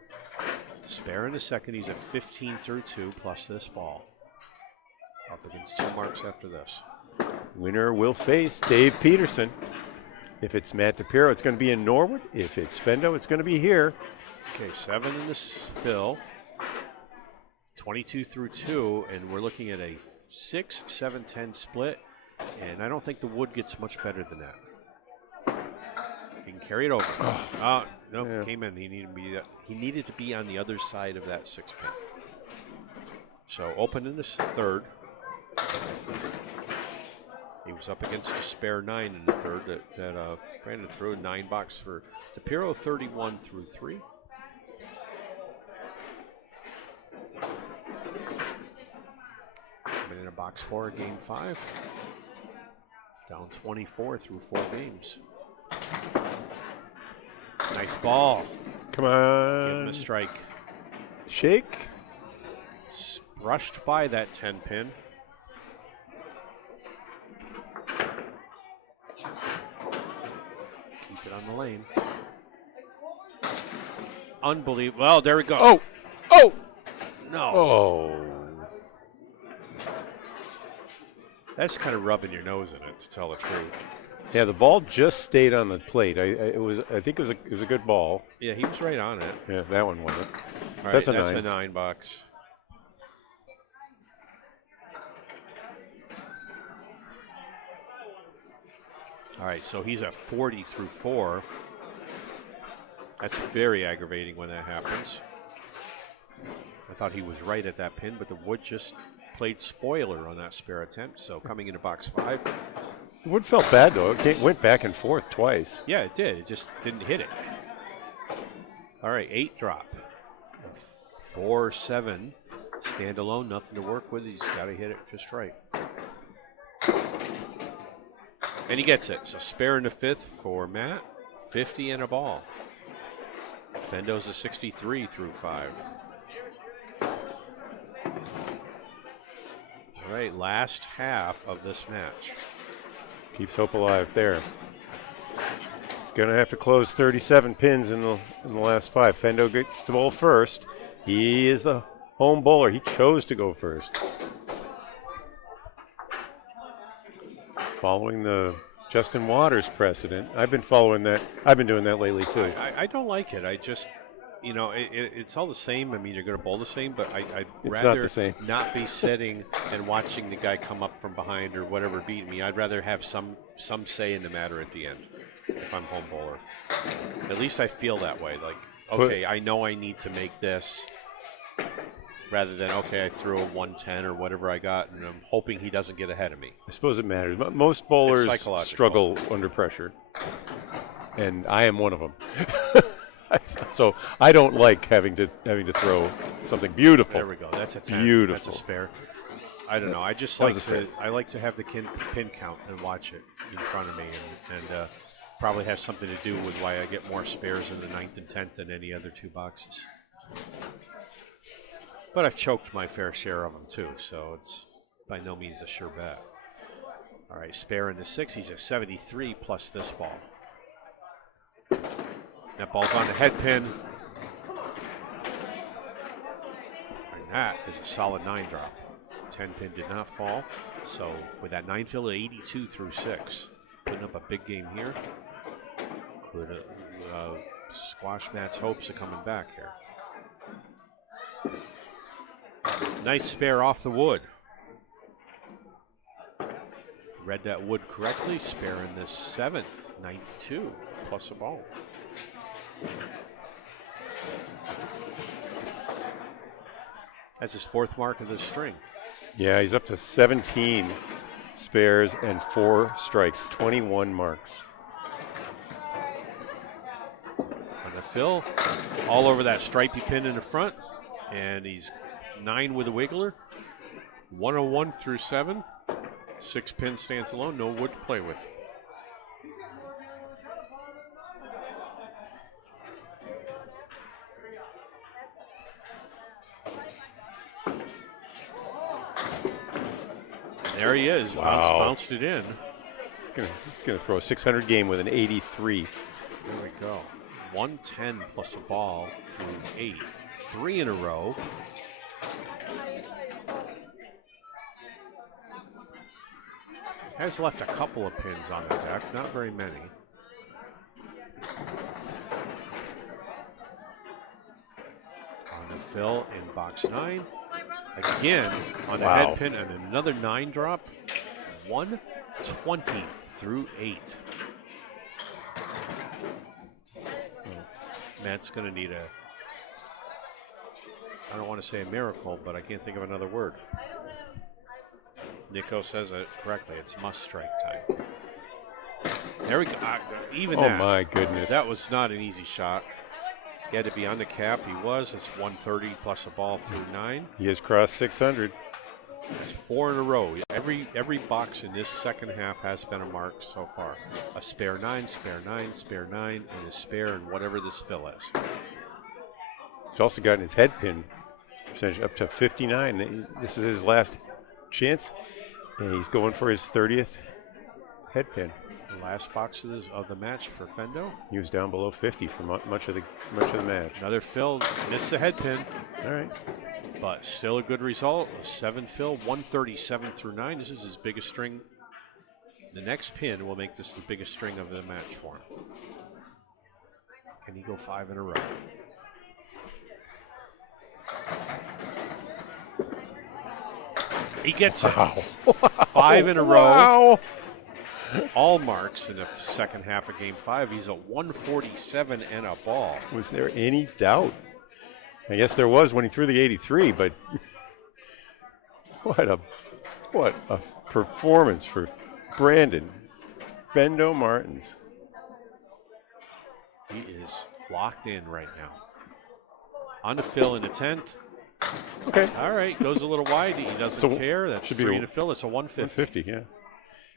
Spare in a second. He's at 15 through 2 plus this ball. Up against 2 marks after this. Winner will face Dave Peterson. If it's Matt DiPirro, it's going to be in Norwood. If it's Fendo, it's going to be here. Okay, 7 in this fill. 22 through 2, and we're looking at a 6, 7, 10 split. And I don't think the wood gets much better than that. He can carry it over. No, Yeah. came in. He needed to be on the other side of that 6 pin. So open in this third. He was up against a spare 9 in the third that Brandon threw. 9 box for DiPirro, 31 through 3. Coming in a box 4, game 5. Down 24 through 4 games. Nice ball. Come Give him on. a strike. Shake. Brushed by that 10 pin. Keep it on the lane. Unbelievable. Well, there we go. Oh! No. Oh. That's kind of rubbing your nose in it, to tell the truth. Yeah, the ball just stayed on the plate. I think it was a good ball. Yeah, he was right on it. Yeah, that one wasn't. All That's right, a that's 9. a 9 box. All right, so he's at 40 through 4. That's very aggravating when that happens. I thought he was right at that pin, but the wood just played spoiler on that spare attempt. So coming into box 5. The wood felt bad, though. It went back and forth twice. Yeah, it did. It just didn't hit it. All right, 8 drop. 4-7. Standalone, nothing to work with. He's got to hit it just right. And he gets it. So spare in the 5th for Matt. 50 and a ball. Fendo's a 63 through 5. All right, last half of this match. Keeps hope alive there. He's going to have to close 37 pins in the last 5. Fendo gets the ball first. He is the home bowler. He chose to go first. Following the Justin Waters precedent. I've been following that. I've been doing that lately, too. I don't like it. I just, it's all the same. I mean, you're going to bowl the same, but I'd It's not rather the same. not be sitting and watching the guy come up from behind or whatever beat me. I'd rather have some say in the matter at the end if I'm home bowler. At least I feel that way. Like, okay, I know I need to make this rather than, okay, I threw a 110 or whatever I got, and I'm hoping he doesn't get ahead of me. I suppose it matters. Most bowlers psychological. struggle under pressure, and I am one of them. So I don't like having to throw something beautiful. There we go. That's a 10. Beautiful. That's a spare. I don't know. I just That like was a spare. I like to have the pin count and watch it in front of me, and probably has something to do with why I get more spares in the 9th and 10th than any other 2 boxes. But I've choked my fair share of them too, so it's by no means a sure bet. All right, spare in the 6. He's a 73 plus this ball. That ball's on the head pin. And that is a solid 9 drop. 10 pin did not fall. So with that 9 fill at 82 through 6, putting up a big game here. Could squash Matt's hopes of coming back here. Nice spare off the wood. Read that wood correctly. Spare in the 7th, 92 plus a ball. That's his 4th mark of the string. Yeah, he's up to 17 spares and 4 strikes, 21 marks. On the fill, all over that stripey pin in the front, and he's 9 with a wiggler. 101 through 7. 6 pin stands alone, no wood to play with. There he is. Wow. Bounced it in. He's going to throw a 600 game with an 83. There we go. 110 plus a ball through 8. 3 in a row. Has left a couple of pins on the deck, not very many. On the fill in box 9. Again on the head pin and another 9 drop. 120 through 8. Matt's going to need I don't want to say a miracle, but I can't think of another word. Nico says it correctly. It's must strike time. There we go. Even that. Oh, my goodness. That was not an easy shot. He had to be on the cap. He was. It's 130 plus a ball through 9. He has crossed 600. It's 4 in a row. Every box in this second half has been a mark so far. A spare 9, spare 9, spare 9, and a spare and whatever this fill is. He's also gotten his head pin percentage up to 59. This is his last chance, and he's going for his 30th head pin. The last box of the match for Fendo. He was down below 50 for much of the match. Another fill, missed the head pin. All right. But still a good result. A 7 fill, 137 through 9. This is his biggest string. The next pin will make this the biggest string of the match for him. Can he go 5 in a row? He gets it. Wow. 5 in a row. Wow. All marks in the second half of Game 5. He's at 147 and a ball. Was there any doubt? I guess there was when he threw the 83, but what a performance for Brandon Fendo Martins. He is locked in right now. On the fill in the tent. Okay. All right, goes a little wide. He doesn't care. That's should 3 be to fill. It's a 150. 150, yeah.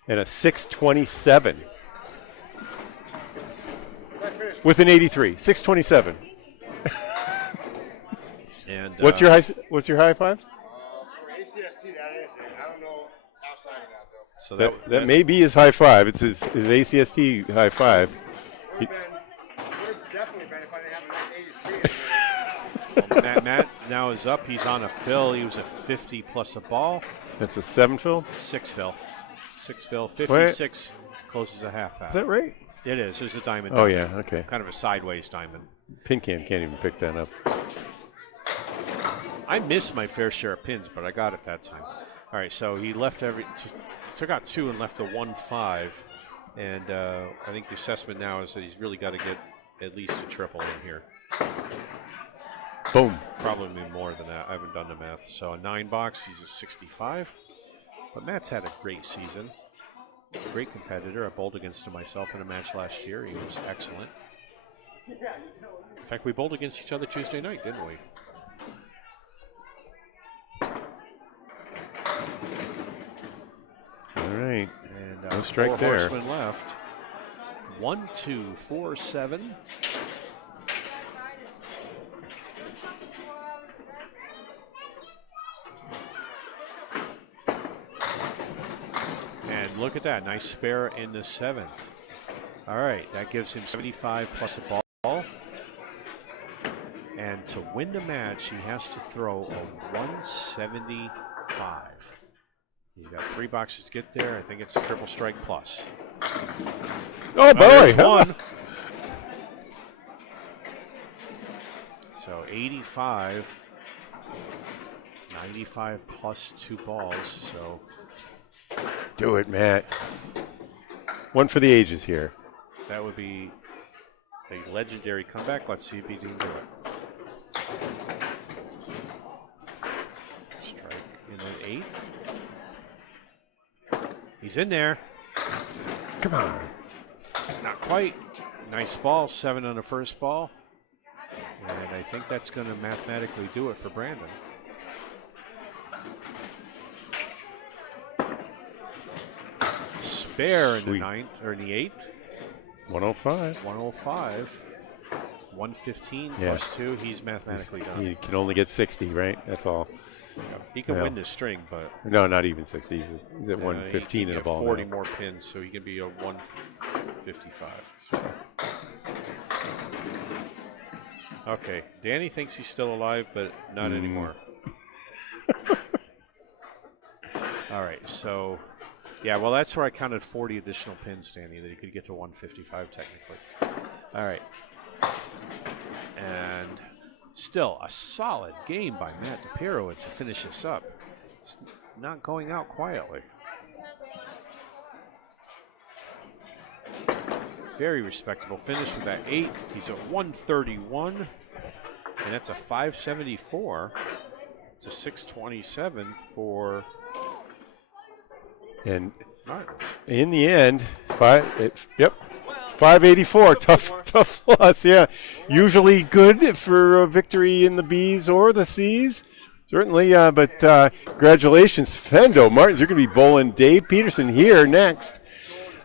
And a 627 with an 83. 627. And what's your high five? For ACST, that is it. I don't know outside of that, though. So that may be his high five. It's his ACST high five. Would have definitely been if I didn't have an 83. Matt now is up. He's on a fill. He was a 50 plus a ball. That's a 7 fill? 6 fill. 6 fill. 56 closes a half out. Is that right? It is. There's a diamond. Oh, down. yeah, okay. Kind of a sideways diamond. Pin cam can't even pick that up. I missed my fair share of pins, but I got it that time. All right, so he left took out 2 and left a 1-5. And I think the assessment now is that he's really got to get at least a triple in here. Boom. Probably more than that. I haven't done the math. So a 9 box, he's a 65. But Matt's had a great season. Great competitor. I bowled against him myself in a match last year. He was excellent. In fact, we bowled against each other Tuesday night, didn't we? All right. And no strike 4 there. horsemen left. 1, 2, 4, 7. And look at that. Nice spare in the 7th. All right. That gives him 75 plus a ball. And to win the match, he has to throw a 175. You got 3 boxes to get there. I think it's a triple strike plus. Oh, boy. One. So 85. 95 plus 2 balls. So Do it, Matt. One for the ages here. that would be a legendary comeback. Let's see if he can do it. Strike in an 8. He's in there. Come on. Not quite. Nice ball. 7 on the first ball. And I think that's going to mathematically do it for Brandon. Spare in the 9th or in the 8th. 105. 105. 115 Yeah. plus 2. He's mathematically done. He can only get 60, right? That's all. He can Yeah. win this string, but No, not even 60. He's at he 115 can in the get ball 40 now. more pins, so he can be a 155. So. Okay, Danny thinks he's still alive, but not anymore. All right, so Yeah, well, that's where I counted 40 additional pins, Danny, that he could get to 155 technically. All right. And still a solid game by Matt DiPirro to finish this up. It's not going out quietly. Very respectable finish with that 8. He's at 131, and that's a 574. It's a 627 for And Martins. in the end, 584. Tough loss. Yeah, usually good for a victory in the B's or the C's. Certainly, but congratulations, Fendo Martins. You're going to be bowling Dave Peterson here next.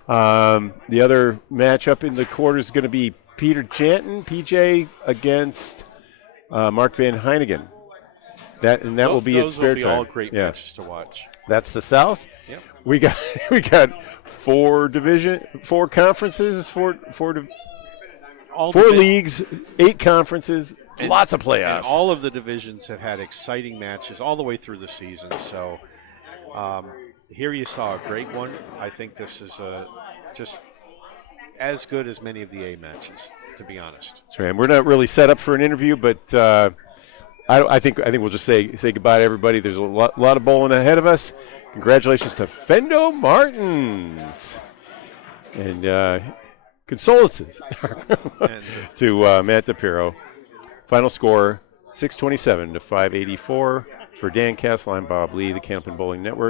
The other matchup in the quarter is going to be Peter Janton, PJ, against Mark Van Heinigen. That will be at Spare Those will be Time. all great matches to watch. That's the South. Yep. We got 4 conferences, All four divi- leagues, 8 conferences, and- lots of playoffs. And all of the divisions have had exciting matches all the way through the season. So here you saw a great one. I think this is just as good as many of the A matches, to be honest. That's right. We're not really set up for an interview, but I think we'll just say goodbye to everybody. There's a lot of bowling ahead of us. Congratulations to Fendo Martins, and condolences to Matt DiPirro. Final score 627 to 584 for Dan Castle. I'm Bob Lee, the Camplin Bowling Network.